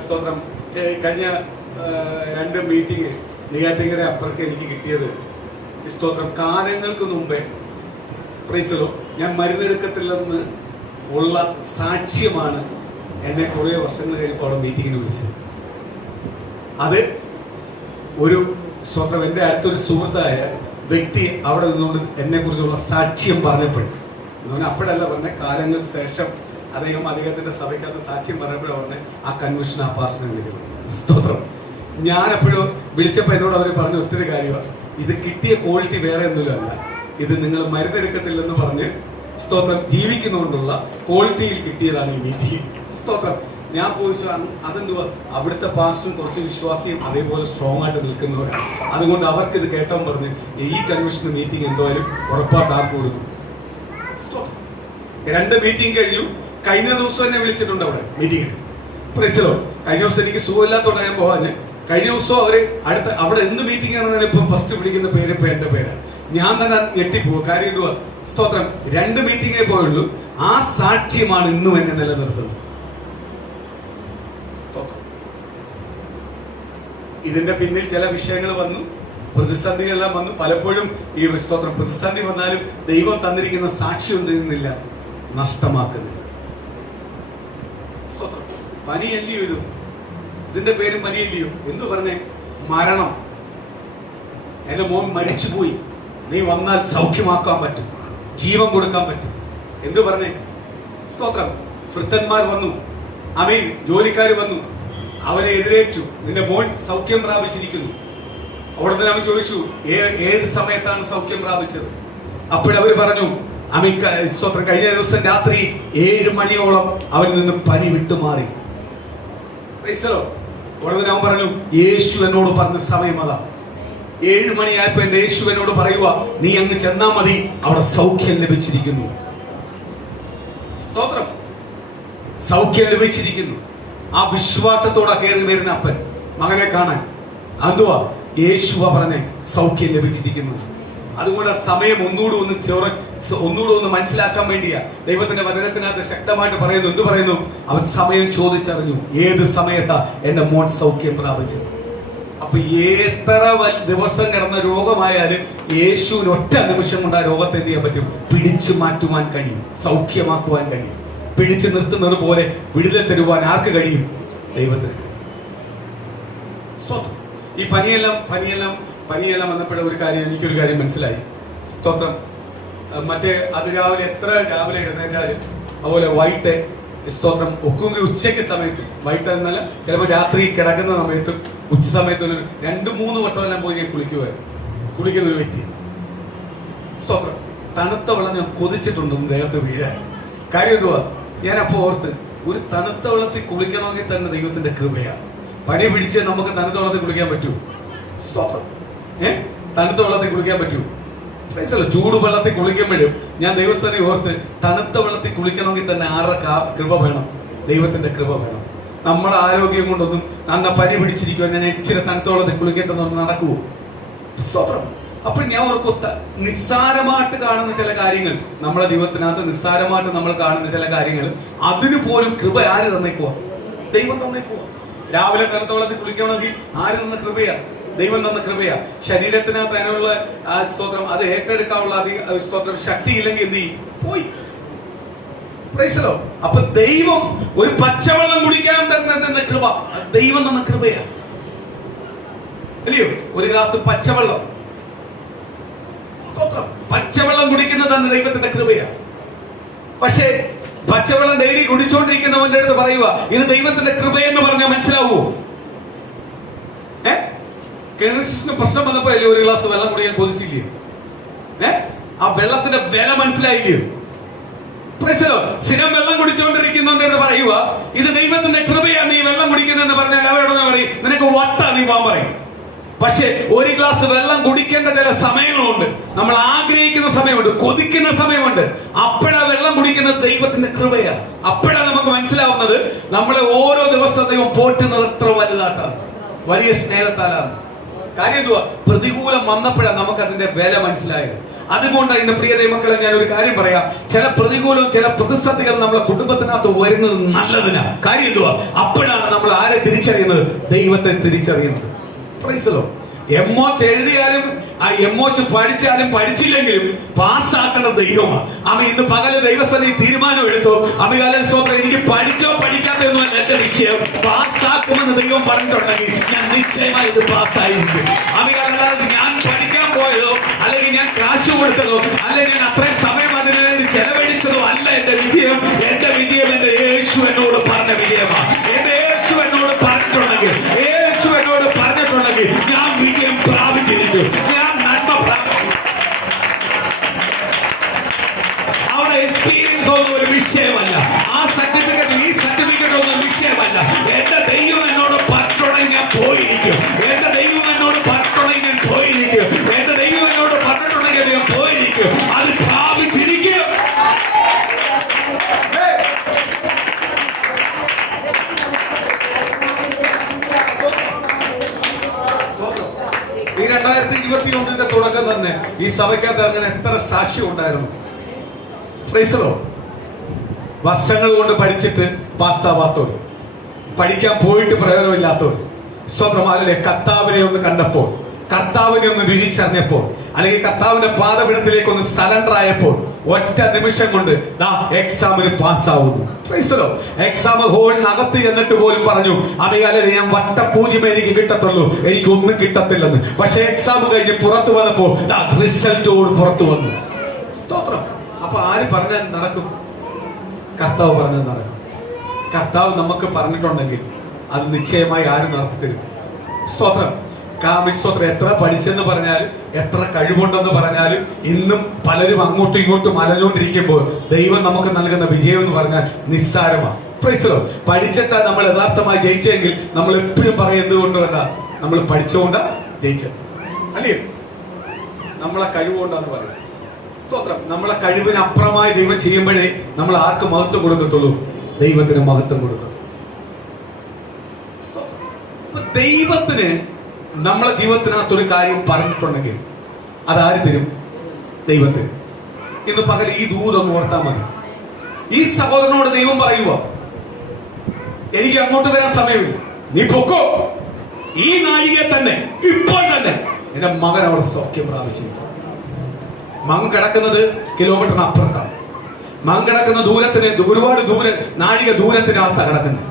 സ്തോത്രം, കഴിഞ്ഞ 2 മീറ്റിംഗ് നെയ്യാറ്റിങ്കര അപ്പുറത്ത് എനിക്ക് കിട്ടിയത്, സ്തോത്രം, കാലങ്ങൾക്ക് മുമ്പേ പ്രൈസലോ ഞാൻ മരുന്നെടുക്കത്തില്ലെന്ന് ഉള്ള സാക്ഷ്യമാണ് എന്നെ കുറേ വർഷങ്ങൾ കഴിഞ്ഞപ്പോൾ അവിടെ മീറ്റിങ്ങിന് വിളിച്ചത്. അത് ഒരു സ്തോത്രം എൻ്റെ അടുത്തൊരു സുഹൃത്തായ വ്യക്തി അവിടെ നിന്നുകൊണ്ട് എന്നെ കുറിച്ചുള്ള സാക്ഷ്യം പറഞ്ഞപ്പോൾ, അപ്പോഴല്ല പറഞ്ഞ കാലങ്ങൾക്ക് ശേഷം അദ്ദേഹത്തിന്റെ സഭയ്ക്കകത്ത് സാക്ഷ്യം പറഞ്ഞപ്പോഴും പറഞ്ഞ ആ കൺവെൻഷൻ ആ പാസ്റ്ററിനെ വിളിക്കുന്നത്. സ്തോത്രം. ഞാൻ എപ്പോഴും വിളിച്ചപ്പോൾ എന്നോട് അവർ പറഞ്ഞ ഒറ്റൊരു കാര്യമാണ്, ഇത് കിട്ടിയ ക്വാളിറ്റി വേറെ ഒന്നുമില്ല, ഇത് നിങ്ങൾ മരുന്നെടുക്കത്തില്ലെന്ന് പറഞ്ഞ് സ്തോത്രം ജീവിക്കുന്നതുകൊണ്ടുള്ള ക്വാളിറ്റിയിൽ കിട്ടിയതാണ് ഈ മീറ്റിംഗ്. സ്തോത്രം. ഞാൻ പോയി അതെന്തുവാ, അവിടുത്തെ പാസ്റ്ററും കുറച്ച് വിശ്വാസിയും അതേപോലെ സ്ട്രോങ് ആയിട്ട് നിൽക്കുന്നവരാണ്. അതുകൊണ്ട് അവർക്ക് ഇത് കേട്ടോ പറഞ്ഞ് ഈ കൺവെൻഷൻ മീറ്റിംഗ് എന്തായാലും ഉറപ്പായിട്ട് ആർക്ക് കൊടുക്കും. 2 മീറ്റിംഗ് കഴിഞ്ഞു. കഴിഞ്ഞ ദിവസം എന്നെ വിളിച്ചിട്ടുണ്ട് അവിടെ മീറ്റിങ്ങിന്. പ്രൈസലോ. കഴിഞ്ഞ ദിവസം എനിക്ക് സുഖമില്ലാത്തോടെ ഞാൻ പോകാഞ്ഞ്, കഴിഞ്ഞ ദിവസം അവര് അവിടെ എന്ത് മീറ്റിംഗ് ആണെന്ന് ഇപ്പം ഫസ്റ്റ് വിളിക്കുന്ന പേര് ഇപ്പൊ എന്റെ പേരാണ്. ഞാൻ തന്നെ ഞെട്ടിപ്പോവുക. കാര്യം എന്തുവാ? സ്തോത്രം. 2 മീറ്റിംഗേ പോയുള്ളൂ. ആ സാക്ഷ്യമാണ് ഇന്നും എന്നെ നിലനിർത്തുന്നത്. ഇതിന്റെ പിന്നിൽ ചില വിഷയങ്ങൾ വന്നു, പ്രതിസന്ധികളെല്ലാം വന്നു. പലപ്പോഴും ഈ സ്തോത്രം പ്രതിസന്ധി വന്നാലും ദൈവം തന്നിരിക്കുന്ന സാക്ഷി ഒന്നില്ല, നഷ്ടമാക്കുന്നില്ല. സ്തോത്രം. പനിയല്ലയോ ഇത്? ഇതിന്റെ പേരും പനിയല്ലയോ? എന്തു പറഞ്ഞേ? മരണം. എന്റെ മോൻ മരിച്ചുപോയി, നീ വന്നാൽ സൗഖ്യമാക്കാൻ പറ്റും, ജീവൻ കൊടുക്കാൻ പറ്റും. എന്തു പറഞ്ഞേ? സ്തോത്രം. വൃദ്ധന്മാർ വന്നു, അമേൻ, ജോലിക്കാർ വന്നു, അവരെ എതിരേറ്റു. നിന്റെ മോൻ സൗഖ്യം പ്രാപിച്ചിരിക്കുന്നു. അവിടെ നിന്ന് അവൻ ചോദിച്ചു, ഏത് സമയത്താണ് സൗഖ്യം പ്രാപിച്ചത്? അപ്പോഴവർ പറഞ്ഞു, അമീൻ, സ്തോത്രം, കഴിഞ്ഞ ദിവസം രാത്രി 7 മണിയോളം അവനിൽ നിന്ന് പനി വിട്ടുമാറി. ഉടനെ അവൻ പറഞ്ഞു, യേശു എന്നോട് പറഞ്ഞ സമയം അതാ. 7 മണിയായപ്പോ എന്റെ യേശു എന്നോട് പറയുക, നീ അങ്ങ് ചെന്നാ മതി, അവിടെ സൗഖ്യം ലഭിച്ചിരിക്കുന്നു. സ്തോത്രം. സൗഖ്യം ലഭിച്ചിരിക്കുന്നു. ആ വിശ്വാസത്തോടെ കയറി വരുന്ന അപ്പൻ മകനെ കാണാൻ എന്തുവാ? യേശുവ പറഞ്ഞേ, സൗഖ്യം ലഭിച്ചിരിക്കുന്നു. അതുകൊണ്ട് സമയം ഒന്നുകൂടെ ഒന്ന് മനസ്സിലാക്കാൻ വേണ്ടിയാ ദൈവത്തിന്റെ വചനത്തിനകത്ത് ശക്തമായിട്ട് പറയുന്നു. എന്ത് പറയുന്നു? അവൻ സമയം ചോദിച്ചറിഞ്ഞു, ഏത് സമയത്താ എന്റെ മോൻ സൗഖ്യം പ്രാപിച്ചത്. അപ്പൊ എത്ര ദിവസം കിടന്ന രോഗമായാലും യേശുവിന് ഒറ്റ നിമിഷം കൊണ്ട് ആ രോഗത്തെ എന്ത് ചെയ്യാൻ പറ്റും? പിടിച്ചു മാറ്റുവാൻ കഴിയും, സൗഖ്യമാക്കുവാൻ കഴിയും. പിടിച്ചു നിർത്തുന്നത് പോലെ വിടുതൽ തരുവാൻ ആർക്ക് കഴിയും? ദൈവത്തിന്. സ്തോത്രം. ഈ പനിയെല്ലാം വന്നപ്പോഴ എനിക്കൊരു കാര്യം മനസ്സിലായി. സ്തോത്രം. മറ്റേ രാവിലെ എത്ര രാവിലെ എഴുന്നേറ്റാലും അതുപോലെ വൈകിട്ട് സ്തോത്രം ഒക്കുമെങ്കിൽ ഉച്ചയ്ക്ക് സമയത്ത്, വൈകിട്ട് എന്നല്ല, ചിലപ്പോൾ രാത്രി കിടക്കുന്ന സമയത്തും ഉച്ച സമയത്തും 2-3 വട്ടമെല്ലാം പോയി ഞാൻ കുളിക്കുന്ന ഒരു വ്യക്തി. സ്തോത്രം. തണുത്ത വെള്ളം ഞാൻ കൊതിച്ചിട്ടുണ്ട് ദേഹത്ത് വീഴാൻ. കാര്യം എന്തുവാ? ഞാൻ അപ്പോൾ ഓർത്ത്, ഒരു തണുത്ത വെള്ളത്തിൽ കുളിക്കണമെങ്കിൽ തന്നെ ദൈവത്തിന്റെ കൃപയാണ്. പനി പിടിച്ച് നമുക്ക് തണുത്ത വെള്ളത്തിൽ കുളിക്കാൻ പറ്റൂ? സ്തോത്രം. തണുത്ത വെള്ളത്തിൽ കുളിക്കാൻ പറ്റൂ? ചൂട് വെള്ളത്തിൽ കുളിക്കുമ്പോഴും ഞാൻ ദൈവസ്ഥനെ ഓർത്ത്, തണുത്ത വെള്ളത്തിൽ കുളിക്കണമെങ്കിൽ തന്നെ ആരുടെ കൃപ വേണം? ദൈവത്തിന്റെ കൃപ വേണം. നമ്മളെ ആരോഗ്യം കൊണ്ടൊന്നും അന്ന പനി പിടിച്ചിരിക്കുക, ഞാൻ ഇച്ചിരി തണുത്ത വെള്ളത്തിൽ കുളിക്കട്ടെന്നൊന്നും നടക്കുവോ? സ്തോത്രം. അപ്പൊ ഞാൻ ഓർക്കും, നിസ്സാരമായിട്ട് കാണുന്ന ചില കാര്യങ്ങൾ, നമ്മുടെ ജീവിതത്തിനകത്ത് നിസ്സാരമായിട്ട് നമ്മൾ കാണുന്ന ചില കാര്യങ്ങൾ, അതിന് പോലും കൃപ ആര് തന്നേക്കുവാ? ദൈവം തന്നേക്കുവാ. രാവിലെ തണുത്ത വെള്ളത്തിൽ കുളിക്കണമെങ്കിൽ ആര് തന്ന കൃപയാ? ദൈവം തന്ന കൃപയാ. ശരീരത്തിനകത്ത് അതിനുള്ള സ്തോത്രം, അത് ഏറ്റെടുക്കാനുള്ള സ്തോത്രം ശക്തി ഇല്ലെങ്കിൽ എന്ത് ചെയ്യും? പോയി. അപ്പൊ ദൈവം ഒരു പച്ചവെള്ളം കുടിക്കാൻ തരുന്ന കൃപ, ദൈവം തന്ന കൃപയാ. അല്ലയോ? ഒരു ഗ്ലാസ് പച്ചവെള്ളം, സ്തോത്രം, പച്ചവെള്ളം കുടിക്കുന്നത് തന്നെ ദൈവത്തിന്റെ കൃപയാ. പക്ഷേ പച്ചവെള്ളം ഡെയിലി കുടിച്ചോണ്ടിരിക്കുന്നവന്റെ അടുത്ത് പറയുക, ഇത് ദൈവത്തിന്റെ കൃപയെന്ന് പറഞ്ഞാൽ മനസ്സിലാവുമോ? കിണറിന് പ്രശ്നം വന്നപ്പോ അല്ലേ ഒരു ഗ്ലാസ് വെള്ളം കുടിക്കാൻ കൊതിച്ചില്ലേ? ആ വെള്ളത്തിന്റെ വില മനസ്സിലായില്ലയോ? സ്ഥിരം വെള്ളം കുടിച്ചോണ്ടിരിക്കുന്നവന്റെ അടുത്ത് പറയുക, ഇത് ദൈവത്തിന്റെ കൃപയാ നീ വെള്ളം കുടിക്കുന്നതെന്ന് പറഞ്ഞാൽ അവരോട് പറയും, നിനക്ക് വട്ടാ നീ പോകാൻ പറയും. പക്ഷെ ഒരു ഗ്ലാസ് വെള്ളം കുടിക്കേണ്ട ചില സമയങ്ങളുണ്ട്, നമ്മൾ ആഗ്രഹിക്കുന്ന സമയമുണ്ട്, കൊതിക്കുന്ന സമയമുണ്ട്. അപ്പോഴാ വെള്ളം കുടിക്കുന്നത് ദൈവത്തിന്റെ കൃപയാ. അപ്പോഴാ നമുക്ക് മനസ്സിലാവുന്നത് നമ്മളെ ഓരോ ദിവസവും ദൈവം പോറ്റുന്നത് എത്ര വലുതായിട്ടാണ്, വലിയ സ്നേഹത്താലാണ്. കാര്യം എന്തുവാ? പ്രതികൂലം വന്നപ്പോഴാണ് നമുക്ക് അതിന്റെ വില മനസ്സിലായത്. അതുകൊണ്ട് ഇന്ന് പ്രിയ ദൈവമക്കളെ ഞാൻ ഒരു കാര്യം പറയാം, ചില പ്രതികൂലവും ചില പ്രതിസന്ധികൾ നമ്മളെ കുടുംബത്തിനകത്ത് വരുന്നത് നല്ലതിനാ. കാര്യം എന്തുവാ? അപ്പോഴാണ് നമ്മൾ ആരെ തിരിച്ചറിയുന്നത്? ദൈവത്തെ തിരിച്ചറിയുന്നത്. എംഒച്ച് എഴുതിയാലും ആ എംഒച്ച് പഠിച്ചാലും പഠിച്ചില്ലെങ്കിലും പാസ്സാക്കേണ്ട ദൈവമാണ്. അവ ഇന്ന് പകല് ദൈവസ്ഥനെ തീരുമാനം എടുത്തു, അമികാലൻ സ്വന്തം എനിക്ക് പഠിച്ചോ പഠിക്കാത്തതൊന്നും എന്റെ വിഷയം, പാസ്സാക്കുമെന്ന് ദൈവം പറഞ്ഞിട്ടുണ്ടെങ്കിൽ ഞാൻ നിശ്ചയമായി ഇത് പാസ്സായിരിക്കും. അമികാലല്ലാതെ ഞാൻ പഠിക്കാൻ പോയതോ അല്ലെങ്കിൽ ഞാൻ കാശ് കൊടുത്തതോ അല്ലെങ്കിൽ ഞാൻ അത്രയും സമയം അതിനു വേണ്ടി ചെലവഴിച്ചതോ അല്ല എന്റെ വിജയം. എന്റെ വിജയം എന്റെ യേശു എന്നോട് പറഞ്ഞ വിജയമാണ്. എന്റെ യേശു എന്നോട് പറഞ്ഞിട്ടുണ്ടെങ്കിൽ, യേശു എന്നോട് പറഞ്ഞിട്ടുണ്ടെങ്കിൽ ഞാൻ വിജയം പ്രാപിച്ചിരിക്കും, ഞാൻ നന്മ പ്രാപിച്ചു. അവിടെ എക്സ്പീരിയൻസ് ഒന്നും ഒരു വിഷയമല്ല, ആ സർട്ടിഫിക്കറ്റ് ഈ സർട്ടിഫിക്കറ്റ് ഒന്നും വിഷയമല്ല. എന്റെ ദൈവം എന്നോട് പറഞ്ഞിട്ടുണ്ടെങ്കിൽ ഞാൻ പോയിരിക്കും. എന്റെ ദൈവം എന്നോട് പറഞ്ഞിട്ടുണ്ടെങ്കിൽ ഞാൻ പോയിരിക്കും. എന്റെ ദൈവം എന്നോട് പറഞ്ഞിട്ടുണ്ടെങ്കിൽ ഞാൻ പോയിരിക്കും. അത് പ്രാപിച്ചിരിക്കും. ഈ 2021 തുടക്കം തന്നെ ഈ സഭയ്ക്കകത്ത് അങ്ങനെ എത്ര സാക്ഷ്യം ഉണ്ടായിരുന്നു. വർഷങ്ങൾ കൊണ്ട് പഠിച്ചിട്ട് പാസ്സാവാത്തവർ, പഠിക്കാൻ പോയിട്ട് പ്രയോജനമില്ലാത്തവർ, സ്വതമാലെ കർത്താവിനെ ഒന്ന് കണ്ടപ്പോൾ, കർത്താവിനെ ഒന്ന് രുചിച്ചറിഞ്ഞപ്പോൾ, അല്ലെങ്കിൽ കർത്താവിന്റെ പാദപീഠത്തിലേക്ക് ഒന്ന് സറണ്ടർ ആയപ്പോൾ, ഒറ്റ നിമിഷം കൊണ്ട് എക്സാമിന് പാസ്സാവുന്നു. എക്സാം ഹോളിനകത്ത് എന്നിട്ട് പോലും പറഞ്ഞു, അമികാലെ ഞാൻ വട്ടപൂജ്യമേ എനിക്ക് കിട്ടത്തുള്ളൂ, എനിക്ക് ഒന്നും കിട്ടത്തില്ലെന്ന്. പക്ഷെ എക്സാം കഴിഞ്ഞ് പുറത്തു വന്നപ്പോൾ റിസൾട്ടോട് പുറത്തു വന്നു. സ്തോത്രം. അപ്പൊ ആര് പറഞ്ഞാൽ നടക്കും? കർത്താവ് പറഞ്ഞത് നടക്കും. കർത്താവ് നമുക്ക് പറഞ്ഞിട്ടുണ്ടെങ്കിൽ അത് നിശ്ചയമായി ആര് നടത്തി തരും? സ്തോത്രം. സ്തോത്രം. എത്ര പഠിച്ചെന്ന് പറഞ്ഞാലും എത്ര കഴിവുണ്ടെന്ന് പറഞ്ഞാലും ഇന്നും പലരും അങ്ങോട്ടും ഇങ്ങോട്ടും അലഞ്ഞുകൊണ്ടിരിക്കുമ്പോൾ ദൈവം നമുക്ക് നൽകുന്ന വിജയം എന്ന് പറഞ്ഞാൽ നിസ്സാരമാണ്. പഠിച്ചിട്ടാ നമ്മൾ യഥാർത്ഥമായി ജയിച്ചെങ്കിൽ നമ്മൾ എപ്പോഴും പറയും എന്തുകൊണ്ടല്ല, നമ്മൾ പഠിച്ചുകൊണ്ടാ ജയിച്ചത്, അല്ലേ? നമ്മളെ കഴിവുകൊണ്ടാന്ന് പറയാം. സ്തോത്രം. നമ്മളെ കഴിവിന് അപ്പുറമായി ദൈവം ചെയ്യുമ്പോഴേ നമ്മൾ ആർക്ക് മഹത്വം കൊടുക്കത്തുള്ളൂ? ദൈവത്തിന് മഹത്വം കൊടുക്കും. ദൈവത്തിന് നമ്മളെ ജീവിതത്തിനകത്തൊരു കാര്യം പറഞ്ഞിട്ടുണ്ടെങ്കിൽ അതാര് തരും? ദൈവത്തിന്. ഇന്ന് പകൽ ഈ ദൂരം ഓർത്താൽ മതി. ഈ സഹോദരനോട് ദൈവം പറയുക, എനിക്ക് അങ്ങോട്ട് വരാൻ സമയമില്ല, നീ പൊക്കോ, ഈ നാഴികയെ തന്നെ, ഇപ്പോൾ തന്നെ എന്റെ മകൻ അവിടെ സൗഖ്യം പ്രാപിച്ചിരിക്കും. മകൻ കിടക്കുന്നത് കിലോമീറ്ററിന് അപ്പുറത്താണ്. മകൻ കിടക്കുന്ന ദൂരത്തിന് ഒരുപാട് നാഴിക ദൂരത്തിനകത്താണ് കിടക്കുന്നത്.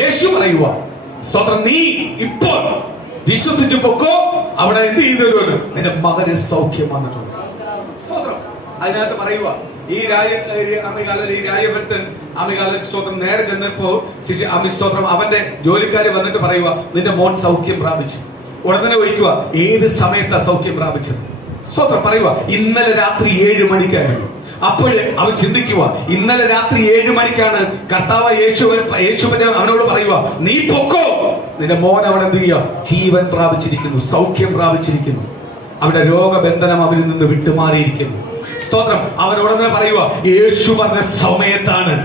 യേശു പറയുക, സ്തോത്രം, നീ ഇപ്പോൾ വിശ്വസിച്ച് പൊക്കോ, അവിടെ എന്ത് ചെയ്തു? നിന്റെ മകന് സൗഖ്യം വന്നിട്ടുണ്ട്. സ്തോത്രം. അതിനകത്ത് പറയുക, ഈ രാജഭക്തൻ അമികാലൻ സ്തോത്രം നേരെ ചെന്നപ്പോ സ്തോത്രം അവന്റെ ജോലിക്കാര് വന്നിട്ട് പറയുക, നിന്റെ മോൻ സൗഖ്യം പ്രാപിച്ചു. ഉടനെ വയ്ക്കുക, ഏത് സമയത്താ സൗഖ്യം പ്രാപിച്ചത്? സ്തോത്രം. പറയുക, ഇന്നലെ രാത്രി 7 മണിക്കായിരുന്നു. അപ്പോഴ് അവൻ ചിന്തിക്കുക, ഇന്നലെ രാത്രി 7 മണിക്കാണ് കർത്താവ് യേശു അവനോട് പറയുക, നീ പൊക്കോ, നിന്റെ മോൻ അവിടെ എന്ത് ചെയ്യുക? ജീവൻ പ്രാപിച്ചിരിക്കുന്നു, സൗഖ്യം പ്രാപിച്ചിരിക്കുന്നു. അവന്റെ രോഗബന്ധനം അവനിൽ നിന്ന് വിട്ടുമാറിയിരിക്കുന്നു. സ്തോത്രം. അവൻ ഉടനെ പറയുക, യേശു പറഞ്ഞ സമയത്താണ്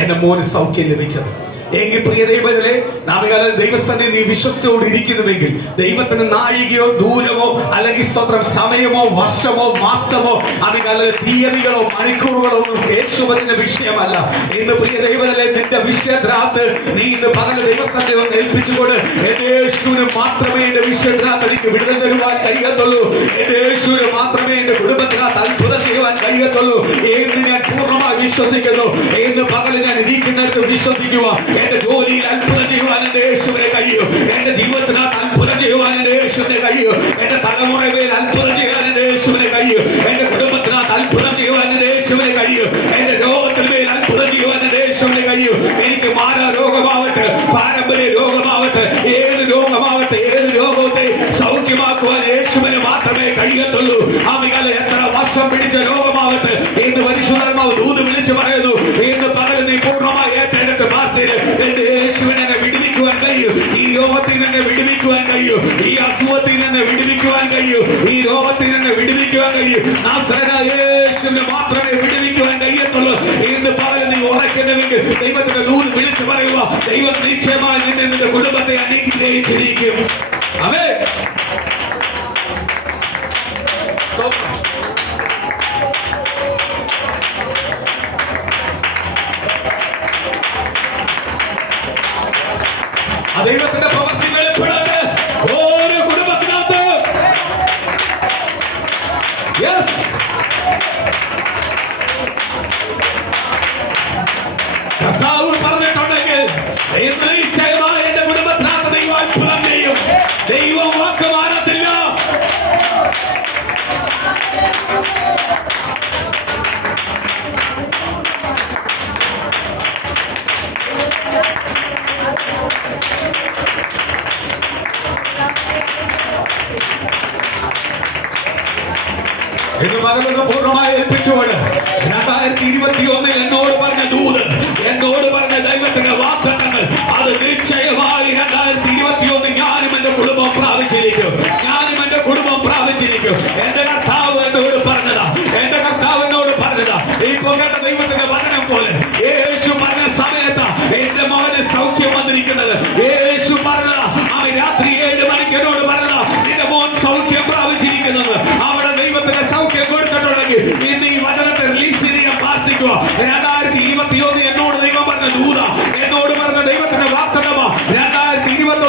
എന്റെ മോന് സൗഖ്യം ലഭിച്ചത്. എങ്കിൽ പ്രിയ ദൈവത്തിലെ നാമകാലം ദൈവസന്നിധി നീ വിശ്വസ്തയോട് ഇരിക്കുന്നുവെങ്കിൽ ദൈവത്തിന് നാഴികയോ ദൂരമോ അല്ലെങ്കിൽ സ്തോത്രം സമയമോ വർഷമോ മാസമോ അതുകാല തീയതികളോ മണിക്കൂറുകളോ ഒന്നും യേശുവിന്റെ വിഷയമല്ല. ഇന്ന് പ്രിയ ദൈവത്തിലെ നിന്റെ വിഷയത്തിനകത്ത് നീ ഇന്ന് പകൽ ദൈവസന്നിധി ഒന്ന് ഏൽപ്പിച്ചുകൊണ്ട് എന്റെ യേശുവിന് മാത്രമേ എന്റെ വിഷയത്തിനകത്ത് എനിക്ക് വിടുതൽ തരുവാൻ കഴിയത്തുള്ളൂ, എന്റെ യേശുവിന് മാത്രമേ എന്റെ കുടുംബത്തിനകത്ത് അത്ഭുതം ചെയ്യുവാൻ കഴിയത്തുള്ളൂ എന്ന് ഞാൻ പൂർണ്ണമായി വിശ്വസിക്കുന്നു. ഇന്ന് പകൽ ഞാൻ ഇരിക്കുന്നിടത്ത് വിശ്വസിക്കുക, എന്റെ ജോലിയിൽ അത്ഭുതം ചെയ്യുവാൻ എന്റെ യേശുവിനെ കഴിയൂ, എന്റെ ജീവിതത്തിനകത്ത് അത്ഭുതം ചെയ്യുവാൻ എന്റെ യേശുവിനെ കഴിയൂ, എന്റെ തലമുറയിൽ അത്ഭുതം ചെയ്യാൻ എന്റെ യേശുവിനെ കഴിയൂ, എന്റെ കുടുംബത്തിനകത്ത് അത്ഭുതം ചെയ്യുവാൻ എന്റെ യേശുവിനെ കഴിയൂ, എന്റെ രോഗത്തിന്മേൽ അത്ഭുതം ചെയ്യുവാൻ എന്റെ യേശുവിനെ കഴിയൂ. എനിക്ക് മാനരോഗമാവട്ടെ, പാരമ്പര്യ രോഗമാവട്ടെ, ഏത് രോഗമാവട്ടെ, ഏത് രോഗത്തെ സൗഖ്യമാക്കുവാൻ യേശുവിന് മാത്രമേ കഴിയത്തുള്ളൂ. ആമികാലം എത്ര വർഷം പിടിച്ച രോഗമാവട്ടെ, ഇന്ന് പരിശുദ്ധാത്മാവ് ദൂത് വിളിച്ചു പറയുന്നു, ഇന്ന് പകൽ നീ പൂർണ്ണമായി ഏറ്റെടുത്ത് പ്രാർത്ഥന, എന്റെ യേശുവിനെ എന്നെ വിടുവിക്കുവാൻ കഴിയൂ, ഈ രോഗത്തിൽ എന്നെ വിടുവിക്കുവാൻ കഴിയൂ, ഈ അസുഖത്തിൽ എന്നെ വിടുവിക്കുവാൻ കഴിയൂ, ഈ രോഗത്തിൽ എന്നെ വിടുവിക്കുവാൻ കഴിയൂ. നാസറേനായ യേശുവിനെ മാത്രമേ വിടുവിക്കുവാൻ കഴിയത്തുള്ളൂ. ഇന്ന് പകൽ നീ ഉറക്കുന്നുവെങ്കിൽ ദൈവത്തിന്റെ ദൂത് വിളിച്ചു പറയുക, ദൈവം നിശ്ചയമായി നിന്റെ കുടുംബത്തെ അനുഗ്രഹിച്ചിരിക്കും. ആമേൻ. ദൈവത്തിന്റെ പ്രവൃത്തി വെളിപ്പെടട്ടെ ഓരോ കുടുംബത്തിനകത്ത്. യെസ്, കർത്താവ് പറഞ്ഞിട്ടുണ്ടെങ്കിൽ നിശ്ചയമായി എന്റെ കുടുംബത്തിനകത്ത് ദൈവം അത്ഭുതം ചെയ്യും. ദൈവം വാക്ക് മാറത്തില്ല. ഇന്ന് പകലൊന്ന് പൂർണ്ണമായി ഏൽപ്പിച്ചുകൊണ്ട് 2021 എന്നോട് പറഞ്ഞ ദൂത്, എന്നോട് പറഞ്ഞ ദൈവത്തിന്റെ വാഗ്ദത്തങ്ങൾ അത് നിശ്ചയമായി 2021 ഞാനും എന്റെ കുടുംബം പ്രാപിച്ചിരിക്കും, ഞാനും എന്റെ കുടുംബം പ്രാപിച്ചിരിക്കും. എന്റെ കർത്താവ് എന്നോട് പറഞ്ഞതാ, എന്റെ കർത്താവ് എന്നോട് പറഞ്ഞതാ. ഇപ്പോൾ കേട്ട ദൈവത്തിന്റെ വചനം പോലെ യേശു പറഞ്ഞ സമയത്താ എന്റെ മകന് സൗഖ്യം വന്നിരിക്കുന്നത്. യേശു പറഞ്ഞതാ, അവൻ രാത്രി 7 മണിക്ക് എന്നോട് പറഞ്ഞതാ, നിന്റെ മോൻ സൗഖ്യം പ്രാപിച്ചിരിക്കുന്നത്. അവിടെ ദൈവത്തിന്റെ സൗഖ്യം കൊടുത്തിട്ടുണ്ടെങ്കിൽ ഇന്ന് ഈ വചനത്തെ റിലീസ് ചെയ്യാൻ പ്രാർത്ഥിക്കുക. 2021 എന്നോട് ദൈവം പറഞ്ഞ ദൂത, എന്നോട് പറഞ്ഞ ദൈവത്തിന്റെ വാഗ്ദത്തമാ. 2021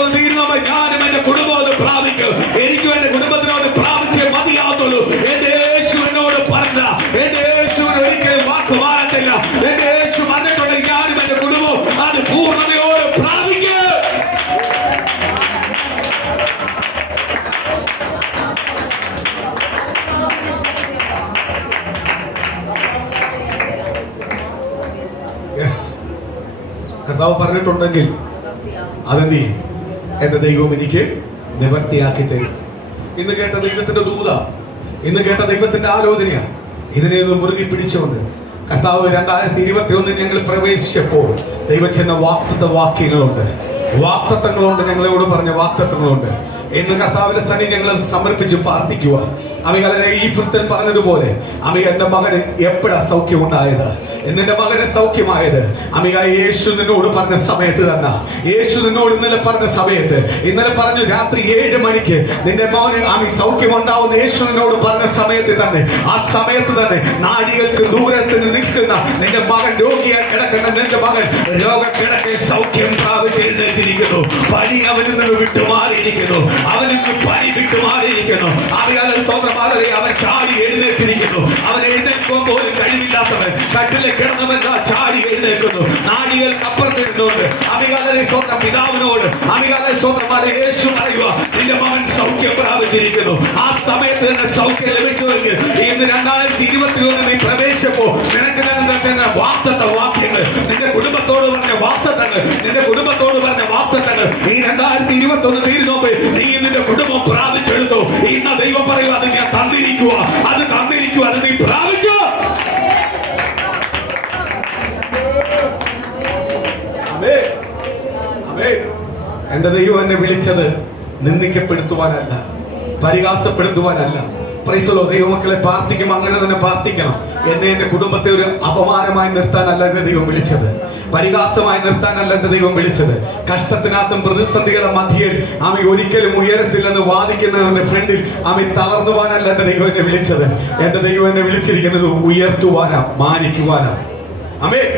കർത്താവ് പറഞ്ഞിട്ടുണ്ടെങ്കിൽ അതെന്ത് ചെയ്യും? എന്റെ ദൈവം എനിക്ക് നിവർത്തിയാക്കി തരും. ഇന്ന് കേട്ട ദൈവത്തിന്റെ ദൂത, ഇന്ന് കേട്ട ദൈവത്തിന്റെ ആലോചന, ഇതിനെ മുറുകി പിടിച്ചുകൊണ്ട് കർത്താവ് 2021 ഞങ്ങൾ പ്രവേശിച്ചപ്പോൾ ദൈവം ചെന്ന വാക്തത്വങ്ങളുണ്ട്, ഞങ്ങളോട് പറഞ്ഞ വാക്തത്വങ്ങളുണ്ട്. ഇന്ന് കർത്താവിന്റെ സന്നി ഞങ്ങൾ സമർപ്പിച്ച് പ്രാർത്ഥിക്കുക. അമികളെ ഈ വൃത്തൻ പറഞ്ഞതുപോലെ എന്റെ മകന് എപ്പോഴാ സൗഖ്യം ഉണ്ടായത്? എന്നെ മകന് സൗഖ്യമായത് അമിക യേശു നിന്നോട് പറഞ്ഞ സമയത്ത് തന്നെ. യേശു നിന്നോട് ഇന്നലെ പറഞ്ഞ സമയത്ത്, ഇന്നലെ പറഞ്ഞു രാത്രി 7 മണിക്ക് നിന്റെ മോന് സൗഖ്യം ഉണ്ടാവുന്ന യേശു നിന്നോട് പറഞ്ഞ സമയത്ത് തന്നെ, ആ സമയത്ത് തന്നെ നാടികൾക്ക് ദൂരത്തിന് നിൽക്കുന്ന നിന്റെ മകൻ, രോഗിയായി കിടക്കുന്ന നിന്റെ മകൻ രോഗക്കിടക്കയിൽ സൗഖ്യം പ്രാപിച്ച് എഴുന്നേറ്റിരിക്കുന്നു. പനി അവനിൽ നിന്ന് വിട്ടുമാറിയിരിക്കുന്നു, അവനിൽ നിന്ന് പനി വിട്ടുമാറിയിരിക്കുന്നു. അവൻ ചാടി എഴുന്നേറ്റിരിക്കുന്നു. അവൻ എഴുന്നേൽക്കാൻ പോലും കഴിവില്ലാത്തവൻ കട്ടിലെ കിടന്നവൻ ചാടി എഴുന്നേൽക്കുന്നു. നാടികൾക്ക് അപ്പുറത്തിരുന്നുകൊണ്ട് അമികാലെ സ്വന്തം പിതാവിനോട് യേശു പറയുക, നിന്റെ മകൻ സൗഖ്യം പ്രാപിച്ചിരിക്കുന്നു. ആ സമയത്ത് തന്നെ സൗഖ്യം ലഭിച്ചുവെങ്കിൽ ഇന്ന് 2021 നീ പ്രവേശിച്ചപ്പോ നിനക്ക് തന്നെ വാക്യങ്ങൾ, നിന്റെ കുടുംബത്തോട് പറഞ്ഞ വാക്തത്വങ്ങൾ ഈ 2021 തീരുന്നോമ്പ് നീ നിന്റെ കുടുംബം പ്രാപിച്ചെടുത്തു. ഇന്ന് ദൈവം പറയുക, അത് ഞാൻ തന്നിരിക്കുക, അത് നീ പ്രാപിച്ചു. എന്റെ ദൈവം എന്നെ വിളിച്ചത് നിന്ദിക്കപ്പെടുത്തുവാനല്ല, പരിഹാസപ്പെടുത്തുവാനല്ല. പ്രൈസലോ, ദൈവമക്കളെ പ്രാർത്ഥിക്കുമ്പോൾ അങ്ങനെ തന്നെ പ്രാർത്ഥിക്കണം. എന്റെ കുടുംബത്തെ ഒരു അപമാനമായി നിർത്താനല്ല എന്റെ ദൈവം വിളിച്ചത്, പരിഹാസമായി നിർത്താനല്ല എന്റെ ദൈവം വിളിച്ചത്. കഷ്ടത്തിനകത്തും പ്രതിസന്ധികളുടെ മധ്യയിൽ ഒരിക്കലും ഉയരത്തില്ലെന്ന് വാദിക്കുന്നവരുടെ ഫ്രണ്ടിൽ തളർന്നു പോകാനല്ല എന്റെ ദൈവം എന്നെ വിളിച്ചത്. എന്റെ ദൈവം എന്നെ വിളിച്ചിരിക്കുന്നത് ഉയർത്തുവാനാ, മാനിക്കുവാനാ. ആമേൻ,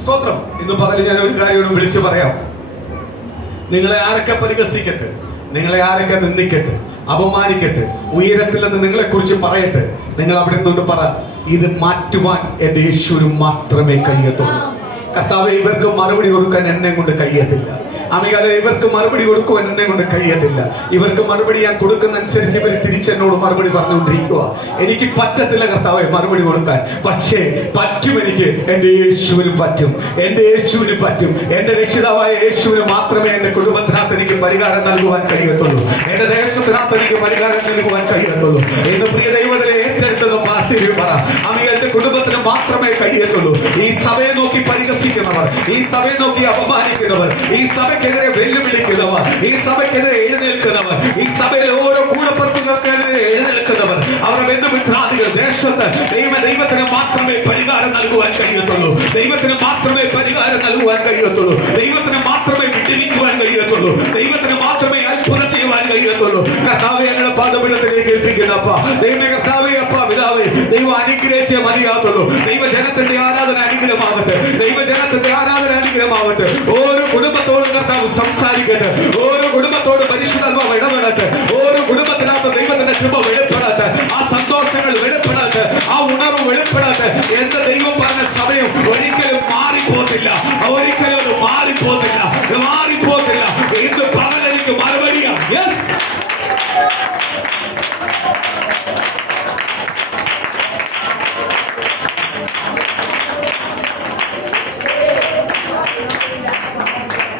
സ്തോത്രം. ഇന്ന് പകല് ഞാൻ ഒരു കാര്യം വിളിച്ചു പറയാം. നിങ്ങളെ ആരൊക്കെ പരിഹസിക്കട്ടെ, നിങ്ങളെ ആരൊക്കെ നിന്ദിക്കട്ടെ, അപമാനിക്കട്ടെ, ഉയരത്തിൽ നിന്ന് നിങ്ങളെ കുറിച്ച് പറയട്ടെ, നിങ്ങൾ അവിടെ നിന്നുകൊണ്ട് പറ, ഇത് മാറ്റുവാൻ എന്റെ യേശുവിന് മാത്രമേ കഴിയത്തുള്ളൂ. കർത്താവേ, ഇവർക്ക് മറുപടി കൊടുക്കാൻ എന്നെ കൊണ്ട് കഴിയത്തില്ല. ഇവർക്ക് മറുപടി കൊടുക്കുവാൻ എന്നെ കൊണ്ട് കഴിയത്തില്ല. ഇവർക്ക് മറുപടി ഞാൻ കൊടുക്കുന്ന അനുസരിച്ച് ഇവർ തിരിച്ചെന്നോട് മറുപടി പറഞ്ഞുകൊണ്ടിരിക്കുക. എനിക്ക് പറ്റത്തില്ല കർത്താവേ മറുപടി കൊടുക്കാൻ, പക്ഷേ പറ്റും. എനിക്ക് എന്റെ യേശുവിന് പറ്റും, എന്റെ യേശുവിന് പറ്റും. എന്റെ രക്ഷിതാവായ യേശുവിന് മാത്രമേ എന്റെ കുടുംബത്തിനകത്ത് എനിക്ക് പരിഹാരം നൽകുവാൻ കഴിയത്തുള്ളൂ, എന്റെ ദേശത്തിനകത്ത് എനിക്ക് പരിഹാരം നൽകുവാൻ കഴിയത്തുള്ളൂ. എന്ന് പ്രിയ ദൈവത്തിലെ ഏറ്റെടുത്തുള്ള പ്രാർത്ഥനയിൽ പറ, എന്റെ കുടുംബത്തിന് മാത്രമേ കഴിയത്തുള്ളൂ. ഈ സഭയെ നോക്കി പരിഹസിക്കുന്നവർ, ഈ സഭയെ നോക്കി അപമാനിക്കുന്നവർ, ഈ സഭയ്ക്കെതിരെ വെല്ലുവിളിക്കുന്നവർ, ഈ സഭയ്ക്കെതിരെ എഴുന്നേൽക്കുന്നവർ, ഈ സഭയിലെ ഓരോ കൂടപ്പുറത്തുകൾക്കെതിരെ എഴുന്നേൽക്കുന്നവർ, അവരുടെ ബന്ധുമിത്രാദികൾ ദേശത്ത് ദൈവത്തിന് മാത്രമേ പരിഹാരം നൽകുവാൻ കഴിയത്തുള്ളൂ, ദൈവത്തിന് മാത്രമേ പരിഹാരം നൽകുവാൻ കഴിയത്തുള്ളൂ, ദൈവത്തിന് മാത്രമേ വിടുവിക്കുവാൻ കഴിയത്തുള്ളൂ, ദൈവത്തിന് മാത്രമേ അത്ഭുതം ചെയ്യുവാൻ കഴിയത്തുള്ളൂ. കർത്താവേ, ഞങ്ങളുടെ പാദപീഠത്തിലേക്ക് ഏൽപ്പിക്കുന്നപ്പ ദൈവമേ, കർത്താവേ, അപ്പ പിതാവേ, ദൈവം അനുഗ്രഹിച്ചേ മതിയാത്തുള്ളൂ. ദൈവജനത്തിന്റെ ആരാധന അനുഗ്രഹമാവട്ടെ, ദൈവജനത്തിന്റെ ആരാധന അനുഗ്രഹമാവട്ടെ. ഓരോ കുടുംബത്തോടും കർത്താവ് സംസാരിക്കട്ടെ, ഓരോ കുടുംബത്തോടും പരിശുദ്ധാത്മാവ് ഇടപെടട്ടെ, ഓരോ കുടുംബത്തിനകത്ത് ദൈവത്തിന്റെ കൃപ വെളിപ്പെടട്ടെ, ആ സന്തോഷങ്ങൾ വെളിപ്പെടട്ടെ, ആ ഉണർവ് വെളിപ്പെടട്ടെ. എന്റെ ദൈവം പറഞ്ഞ സമയം ഒരിക്കലും മാറിപ്പോത്തില്ല, ഒരിക്കലും മാറിപ്പോത്തില്ല. എന്ത് പറഞ്ഞെനിക്ക് മറുപടിയാ. യെസ്,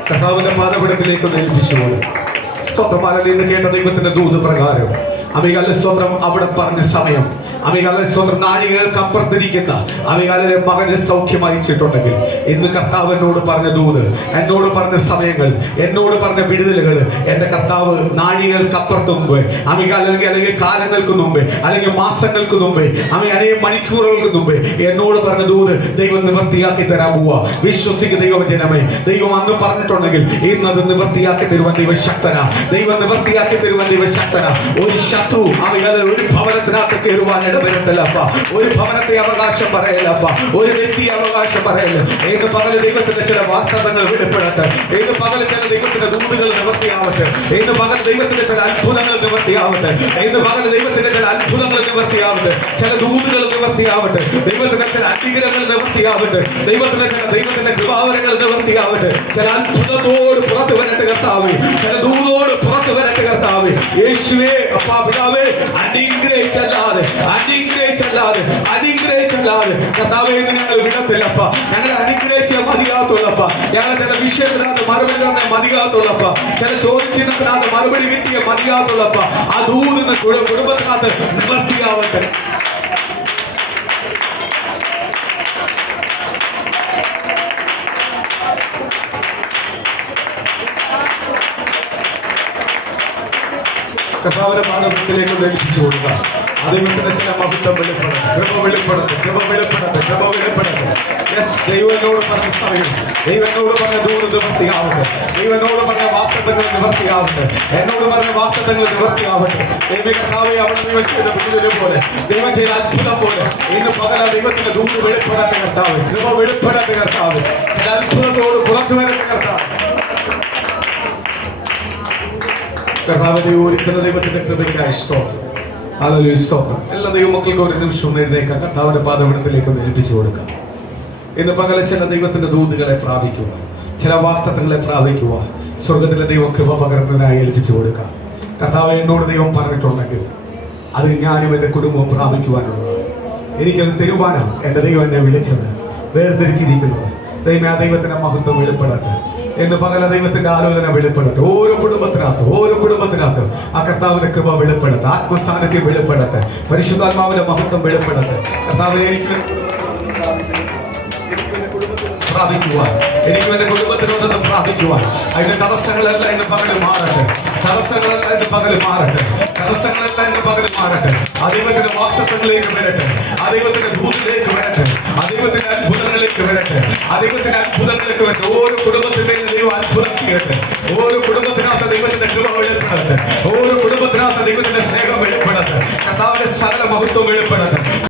കർത്താവിന്റെ പാദപീഠത്തിലേക്ക് ഏൽപ്പിച്ചുകൊണ്ട് സ്തോത്രമാലയിൽ നിന്ന് കേട്ട ദൈവത്തിന്റെ ദൂത് പ്രകാരം സ്തോത്രം അവിടെ പറഞ്ഞ സമയം സ്വന്തം നാഴികൾക്ക് അപ്പുറത്തിരിക്കുന്ന മകനെ സൗഖ്യമായിച്ചിട്ടുണ്ടെങ്കിൽ ഇന്ന് കർത്താവ് എന്നോട് പറഞ്ഞ ദൂത്, എന്നോട് പറഞ്ഞ സമയങ്ങൾ, എന്നോട് പറഞ്ഞ വിടുതലുകൾ എന്റെ കർത്താവ് നാഴികൾക്ക് അപ്പുറത്ത് മുമ്പ് അല്ലെങ്കിൽ കാലങ്ങൾക്ക് മുമ്പേ, അല്ലെങ്കിൽ മാസങ്ങൾക്ക് മുമ്പേ, അനേകം മണിക്കൂറുകൾക്ക് മുമ്പേ എന്നോട് പറഞ്ഞ ദൂത് ദൈവം നിവൃത്തിയാക്കി തരാൻ പോവാ. വിശ്വസിക്കുന്ന ദൈവജനമേ, ദൈവം അന്ന് പറഞ്ഞിട്ടുണ്ടെങ്കിൽ ഇന്ന് അത് നിവൃത്തിയാക്കി തരുവാൻ ദൈവശക്തനാ. ദൈവം നിവൃത്തിയാക്കി തരുവാൻ ദൈവശക്തനാ. ഒരു ശത്രു ഒരു ഭവനത്തിനകത്ത് കയറുവാൻ ഇടവരുത്തല്ലപ്പ, ഒരു ഭവനത്തെ അവകാശം പറയല്ലപ്പ, ഒരു വ്യക്തി അവകാശം പറയല്ല. ഏത് പകല് ദൈവത്തിന്റെ ചില വാർത്തകൾ വെളിപ്പെടട്ടെ, ഏത് പകല് ചില ദൈവത്തിന്റെ ദൂതുകൾ നിവർത്തിയാവട്ടെ, ഏത് പകൽ ദൈവത്തിന്റെ ചില അത്ഭുതങ്ങൾ നിവർത്തിയാവട്ടെ, ഏത് പകൽ ദൈവത്തിന്റെ ചില അത്ഭുതങ്ങൾ നിവർത്തിയാവട്ടെ, ചില ദൂതുകൾ നിവർത്തിയാവട്ടെ, ദൈവത്തിന്റെ ചില അനുഗ്രഹങ്ങൾ നിവർത്തിയാവട്ടെ, ദൈവത്തിന്റെ കൃപാവരങ്ങൾ നിവർത്തിയാവട്ടെ, ചില അത്ഭുതത്തോട് പുറത്തു വരട്ടെ കർത്താവേ, ചില ദൂതോട് പുറത്തു വരട്ടെ കർത്താവേ. യേശുവേ, അപ്പാ പിതാവേ, അനുഗ്രഹിച്ചല്ലാതെ ചോദിച്ചല്ലാതെ കർത്താവേ ഇന്ന് ഞങ്ങൾ വിടത്തില്ലപ്പ. ഞങ്ങളെ അനുഗ്രഹിച്ച മതിയാകത്തുള്ളപ്പ. ഞങ്ങളെ ചില വിഷയത്തിനകത്ത് മറുപടി തന്നെ മതിയാകത്തുള്ളപ്പ. ചില ചോദിച്ചിടത്തിനകത്ത് മറുപടി കിട്ടിയ മതിയാകത്തുള്ളപ്പ. ആ ദൂതുന്ന കുടുംബത്തിനകത്ത് നിവർത്തിയാവട്ടെ. കർത്താവിന്റെ പാദത്തിലേക്ക് ലഭിച്ചു കൊടുക്കുക. ദൈവത്തിന്റെ ചില മഹത്വം വെളിപ്പെടട്ടെ. കൃപ വെളിപ്പെടട്ടെ. കൃപ വെളിപ്പെടട്ടെ. കൃപ വെളിപ്പെടട്ടെ. യെസ്, ദൈവനോട് പറഞ്ഞ സമയം, ദൈവനോട് പറഞ്ഞ ദൂത് നിവർത്തിയാവട്ടെ. ദൈവനോട് പറഞ്ഞ വാഗ്ദത്തങ്ങൾ നിവർത്തിയാവട്ടെ. എന്നോട് പറഞ്ഞ വാഗ്ദത്തങ്ങൾ നിവർത്തിയാവട്ടെ. ദൈവ കർത്താവെ, അവിടെ ദൈവം ചെയ്ത വിടുതൽ പോലെ, ദൈവം ചെയ്ത അത്ഭുതം പോലെ ഇന്ന് പകല ദൈവത്തിന്റെ ദൂത് വെളിപ്പെടട്ടെ കർത്താവ്. കൃപ വെളിപ്പെടട്ടെ കർത്താവ്. ചില അത്ഭുതത്തോട് പുറത്തു വരട്ടെ കർത്താവ്. കർത്താവിനെ ഒരുക്കുന്ന ദൈവത്തിന്റെ കൃപയ്ക്കായി സ്തോത്രം. ഹല്ലേലൂയ, സ്തോത്രം. എല്ലാ ദൈവമക്കൾക്കും ഒരു നിമിഷം എഴുന്നേൽക്കാം. കർത്താവിന്റെ പാദപീഠത്തിലേക്ക് ഒന്ന് ഏൽപ്പിച്ചു കൊടുക്കാം. ഇന്ന് പകല ചില ദൈവത്തിന്റെ ദൂതുകളെ പ്രാപിക്കുക, ചില വാഗ്ദത്തങ്ങളെ പ്രാപിക്കുക. സ്വർഗത്തിലെ ദൈവം കൃപ പകർന്നതിനായി ഏൽപ്പിച്ചു കൊടുക്കാം. കർത്താവ് എന്നോട് ദൈവം പറഞ്ഞിട്ടുണ്ടെങ്കിൽ അത് ഞാനും എന്റെ കുടുംബവും പ്രാപിക്കുവാനുള്ളത്. എനിക്കത് തരുവാനാണ് എന്റെ ദൈവം എന്നെ വിളിച്ചത്, വേർതിരിച്ചിരിക്കുന്നത്. ദൈവം ആ ദൈവത്തിന്റെ മഹത്വം വെളിപ്പെടട്ടെ. എന്ന് പകല ദൈവത്തിന്റെ ആലോചന വെളിപ്പെടട്ടെ. ഓരോ കുടുംബത്തിനകത്ത് ആ കർത്താവിന്റെ കൃപ വെളിപ്പെടട്ടെ. ആത്മസ്ഥാനത്തിൽ വെളിപ്പെടട്ടെ. പരിശുദ്ധാത്മാവിന്റെ മഹത്വം വെളിപ്പെടട്ടെ. കർത്താവ് എനിക്ക് പ്രാപിക്കുവാൻ, എനിക്ക് എന്റെ കുടുംബത്തിനോടൊന്ന് പ്രാപിക്കുവാൻ അതിന്റെ തടസ്സങ്ങളെല്ലാം ഇന്ന് പകല് മാറട്ടെ. തടസ്സങ്ങളെല്ലാം ഇന്ന് പകല് മാറട്ടെ. തടസ്സങ്ങളെല്ലാം ഇന്ന് പകല് മാറട്ടെ. ആ ദൈവത്തിന്റെ വാഗ്ദത്തങ്ങളിലേക്ക് വരട്ടെ. ആ ദൈവത്തിന്റെ ദൂതിലേക്ക് വരട്ടെ. ആ ദൈവത്തിന്റെ അത്ഭുതങ്ങളിലേക്ക് വരട്ടെ. ആ ദൈവത്തിന്റെ അത്ഭുത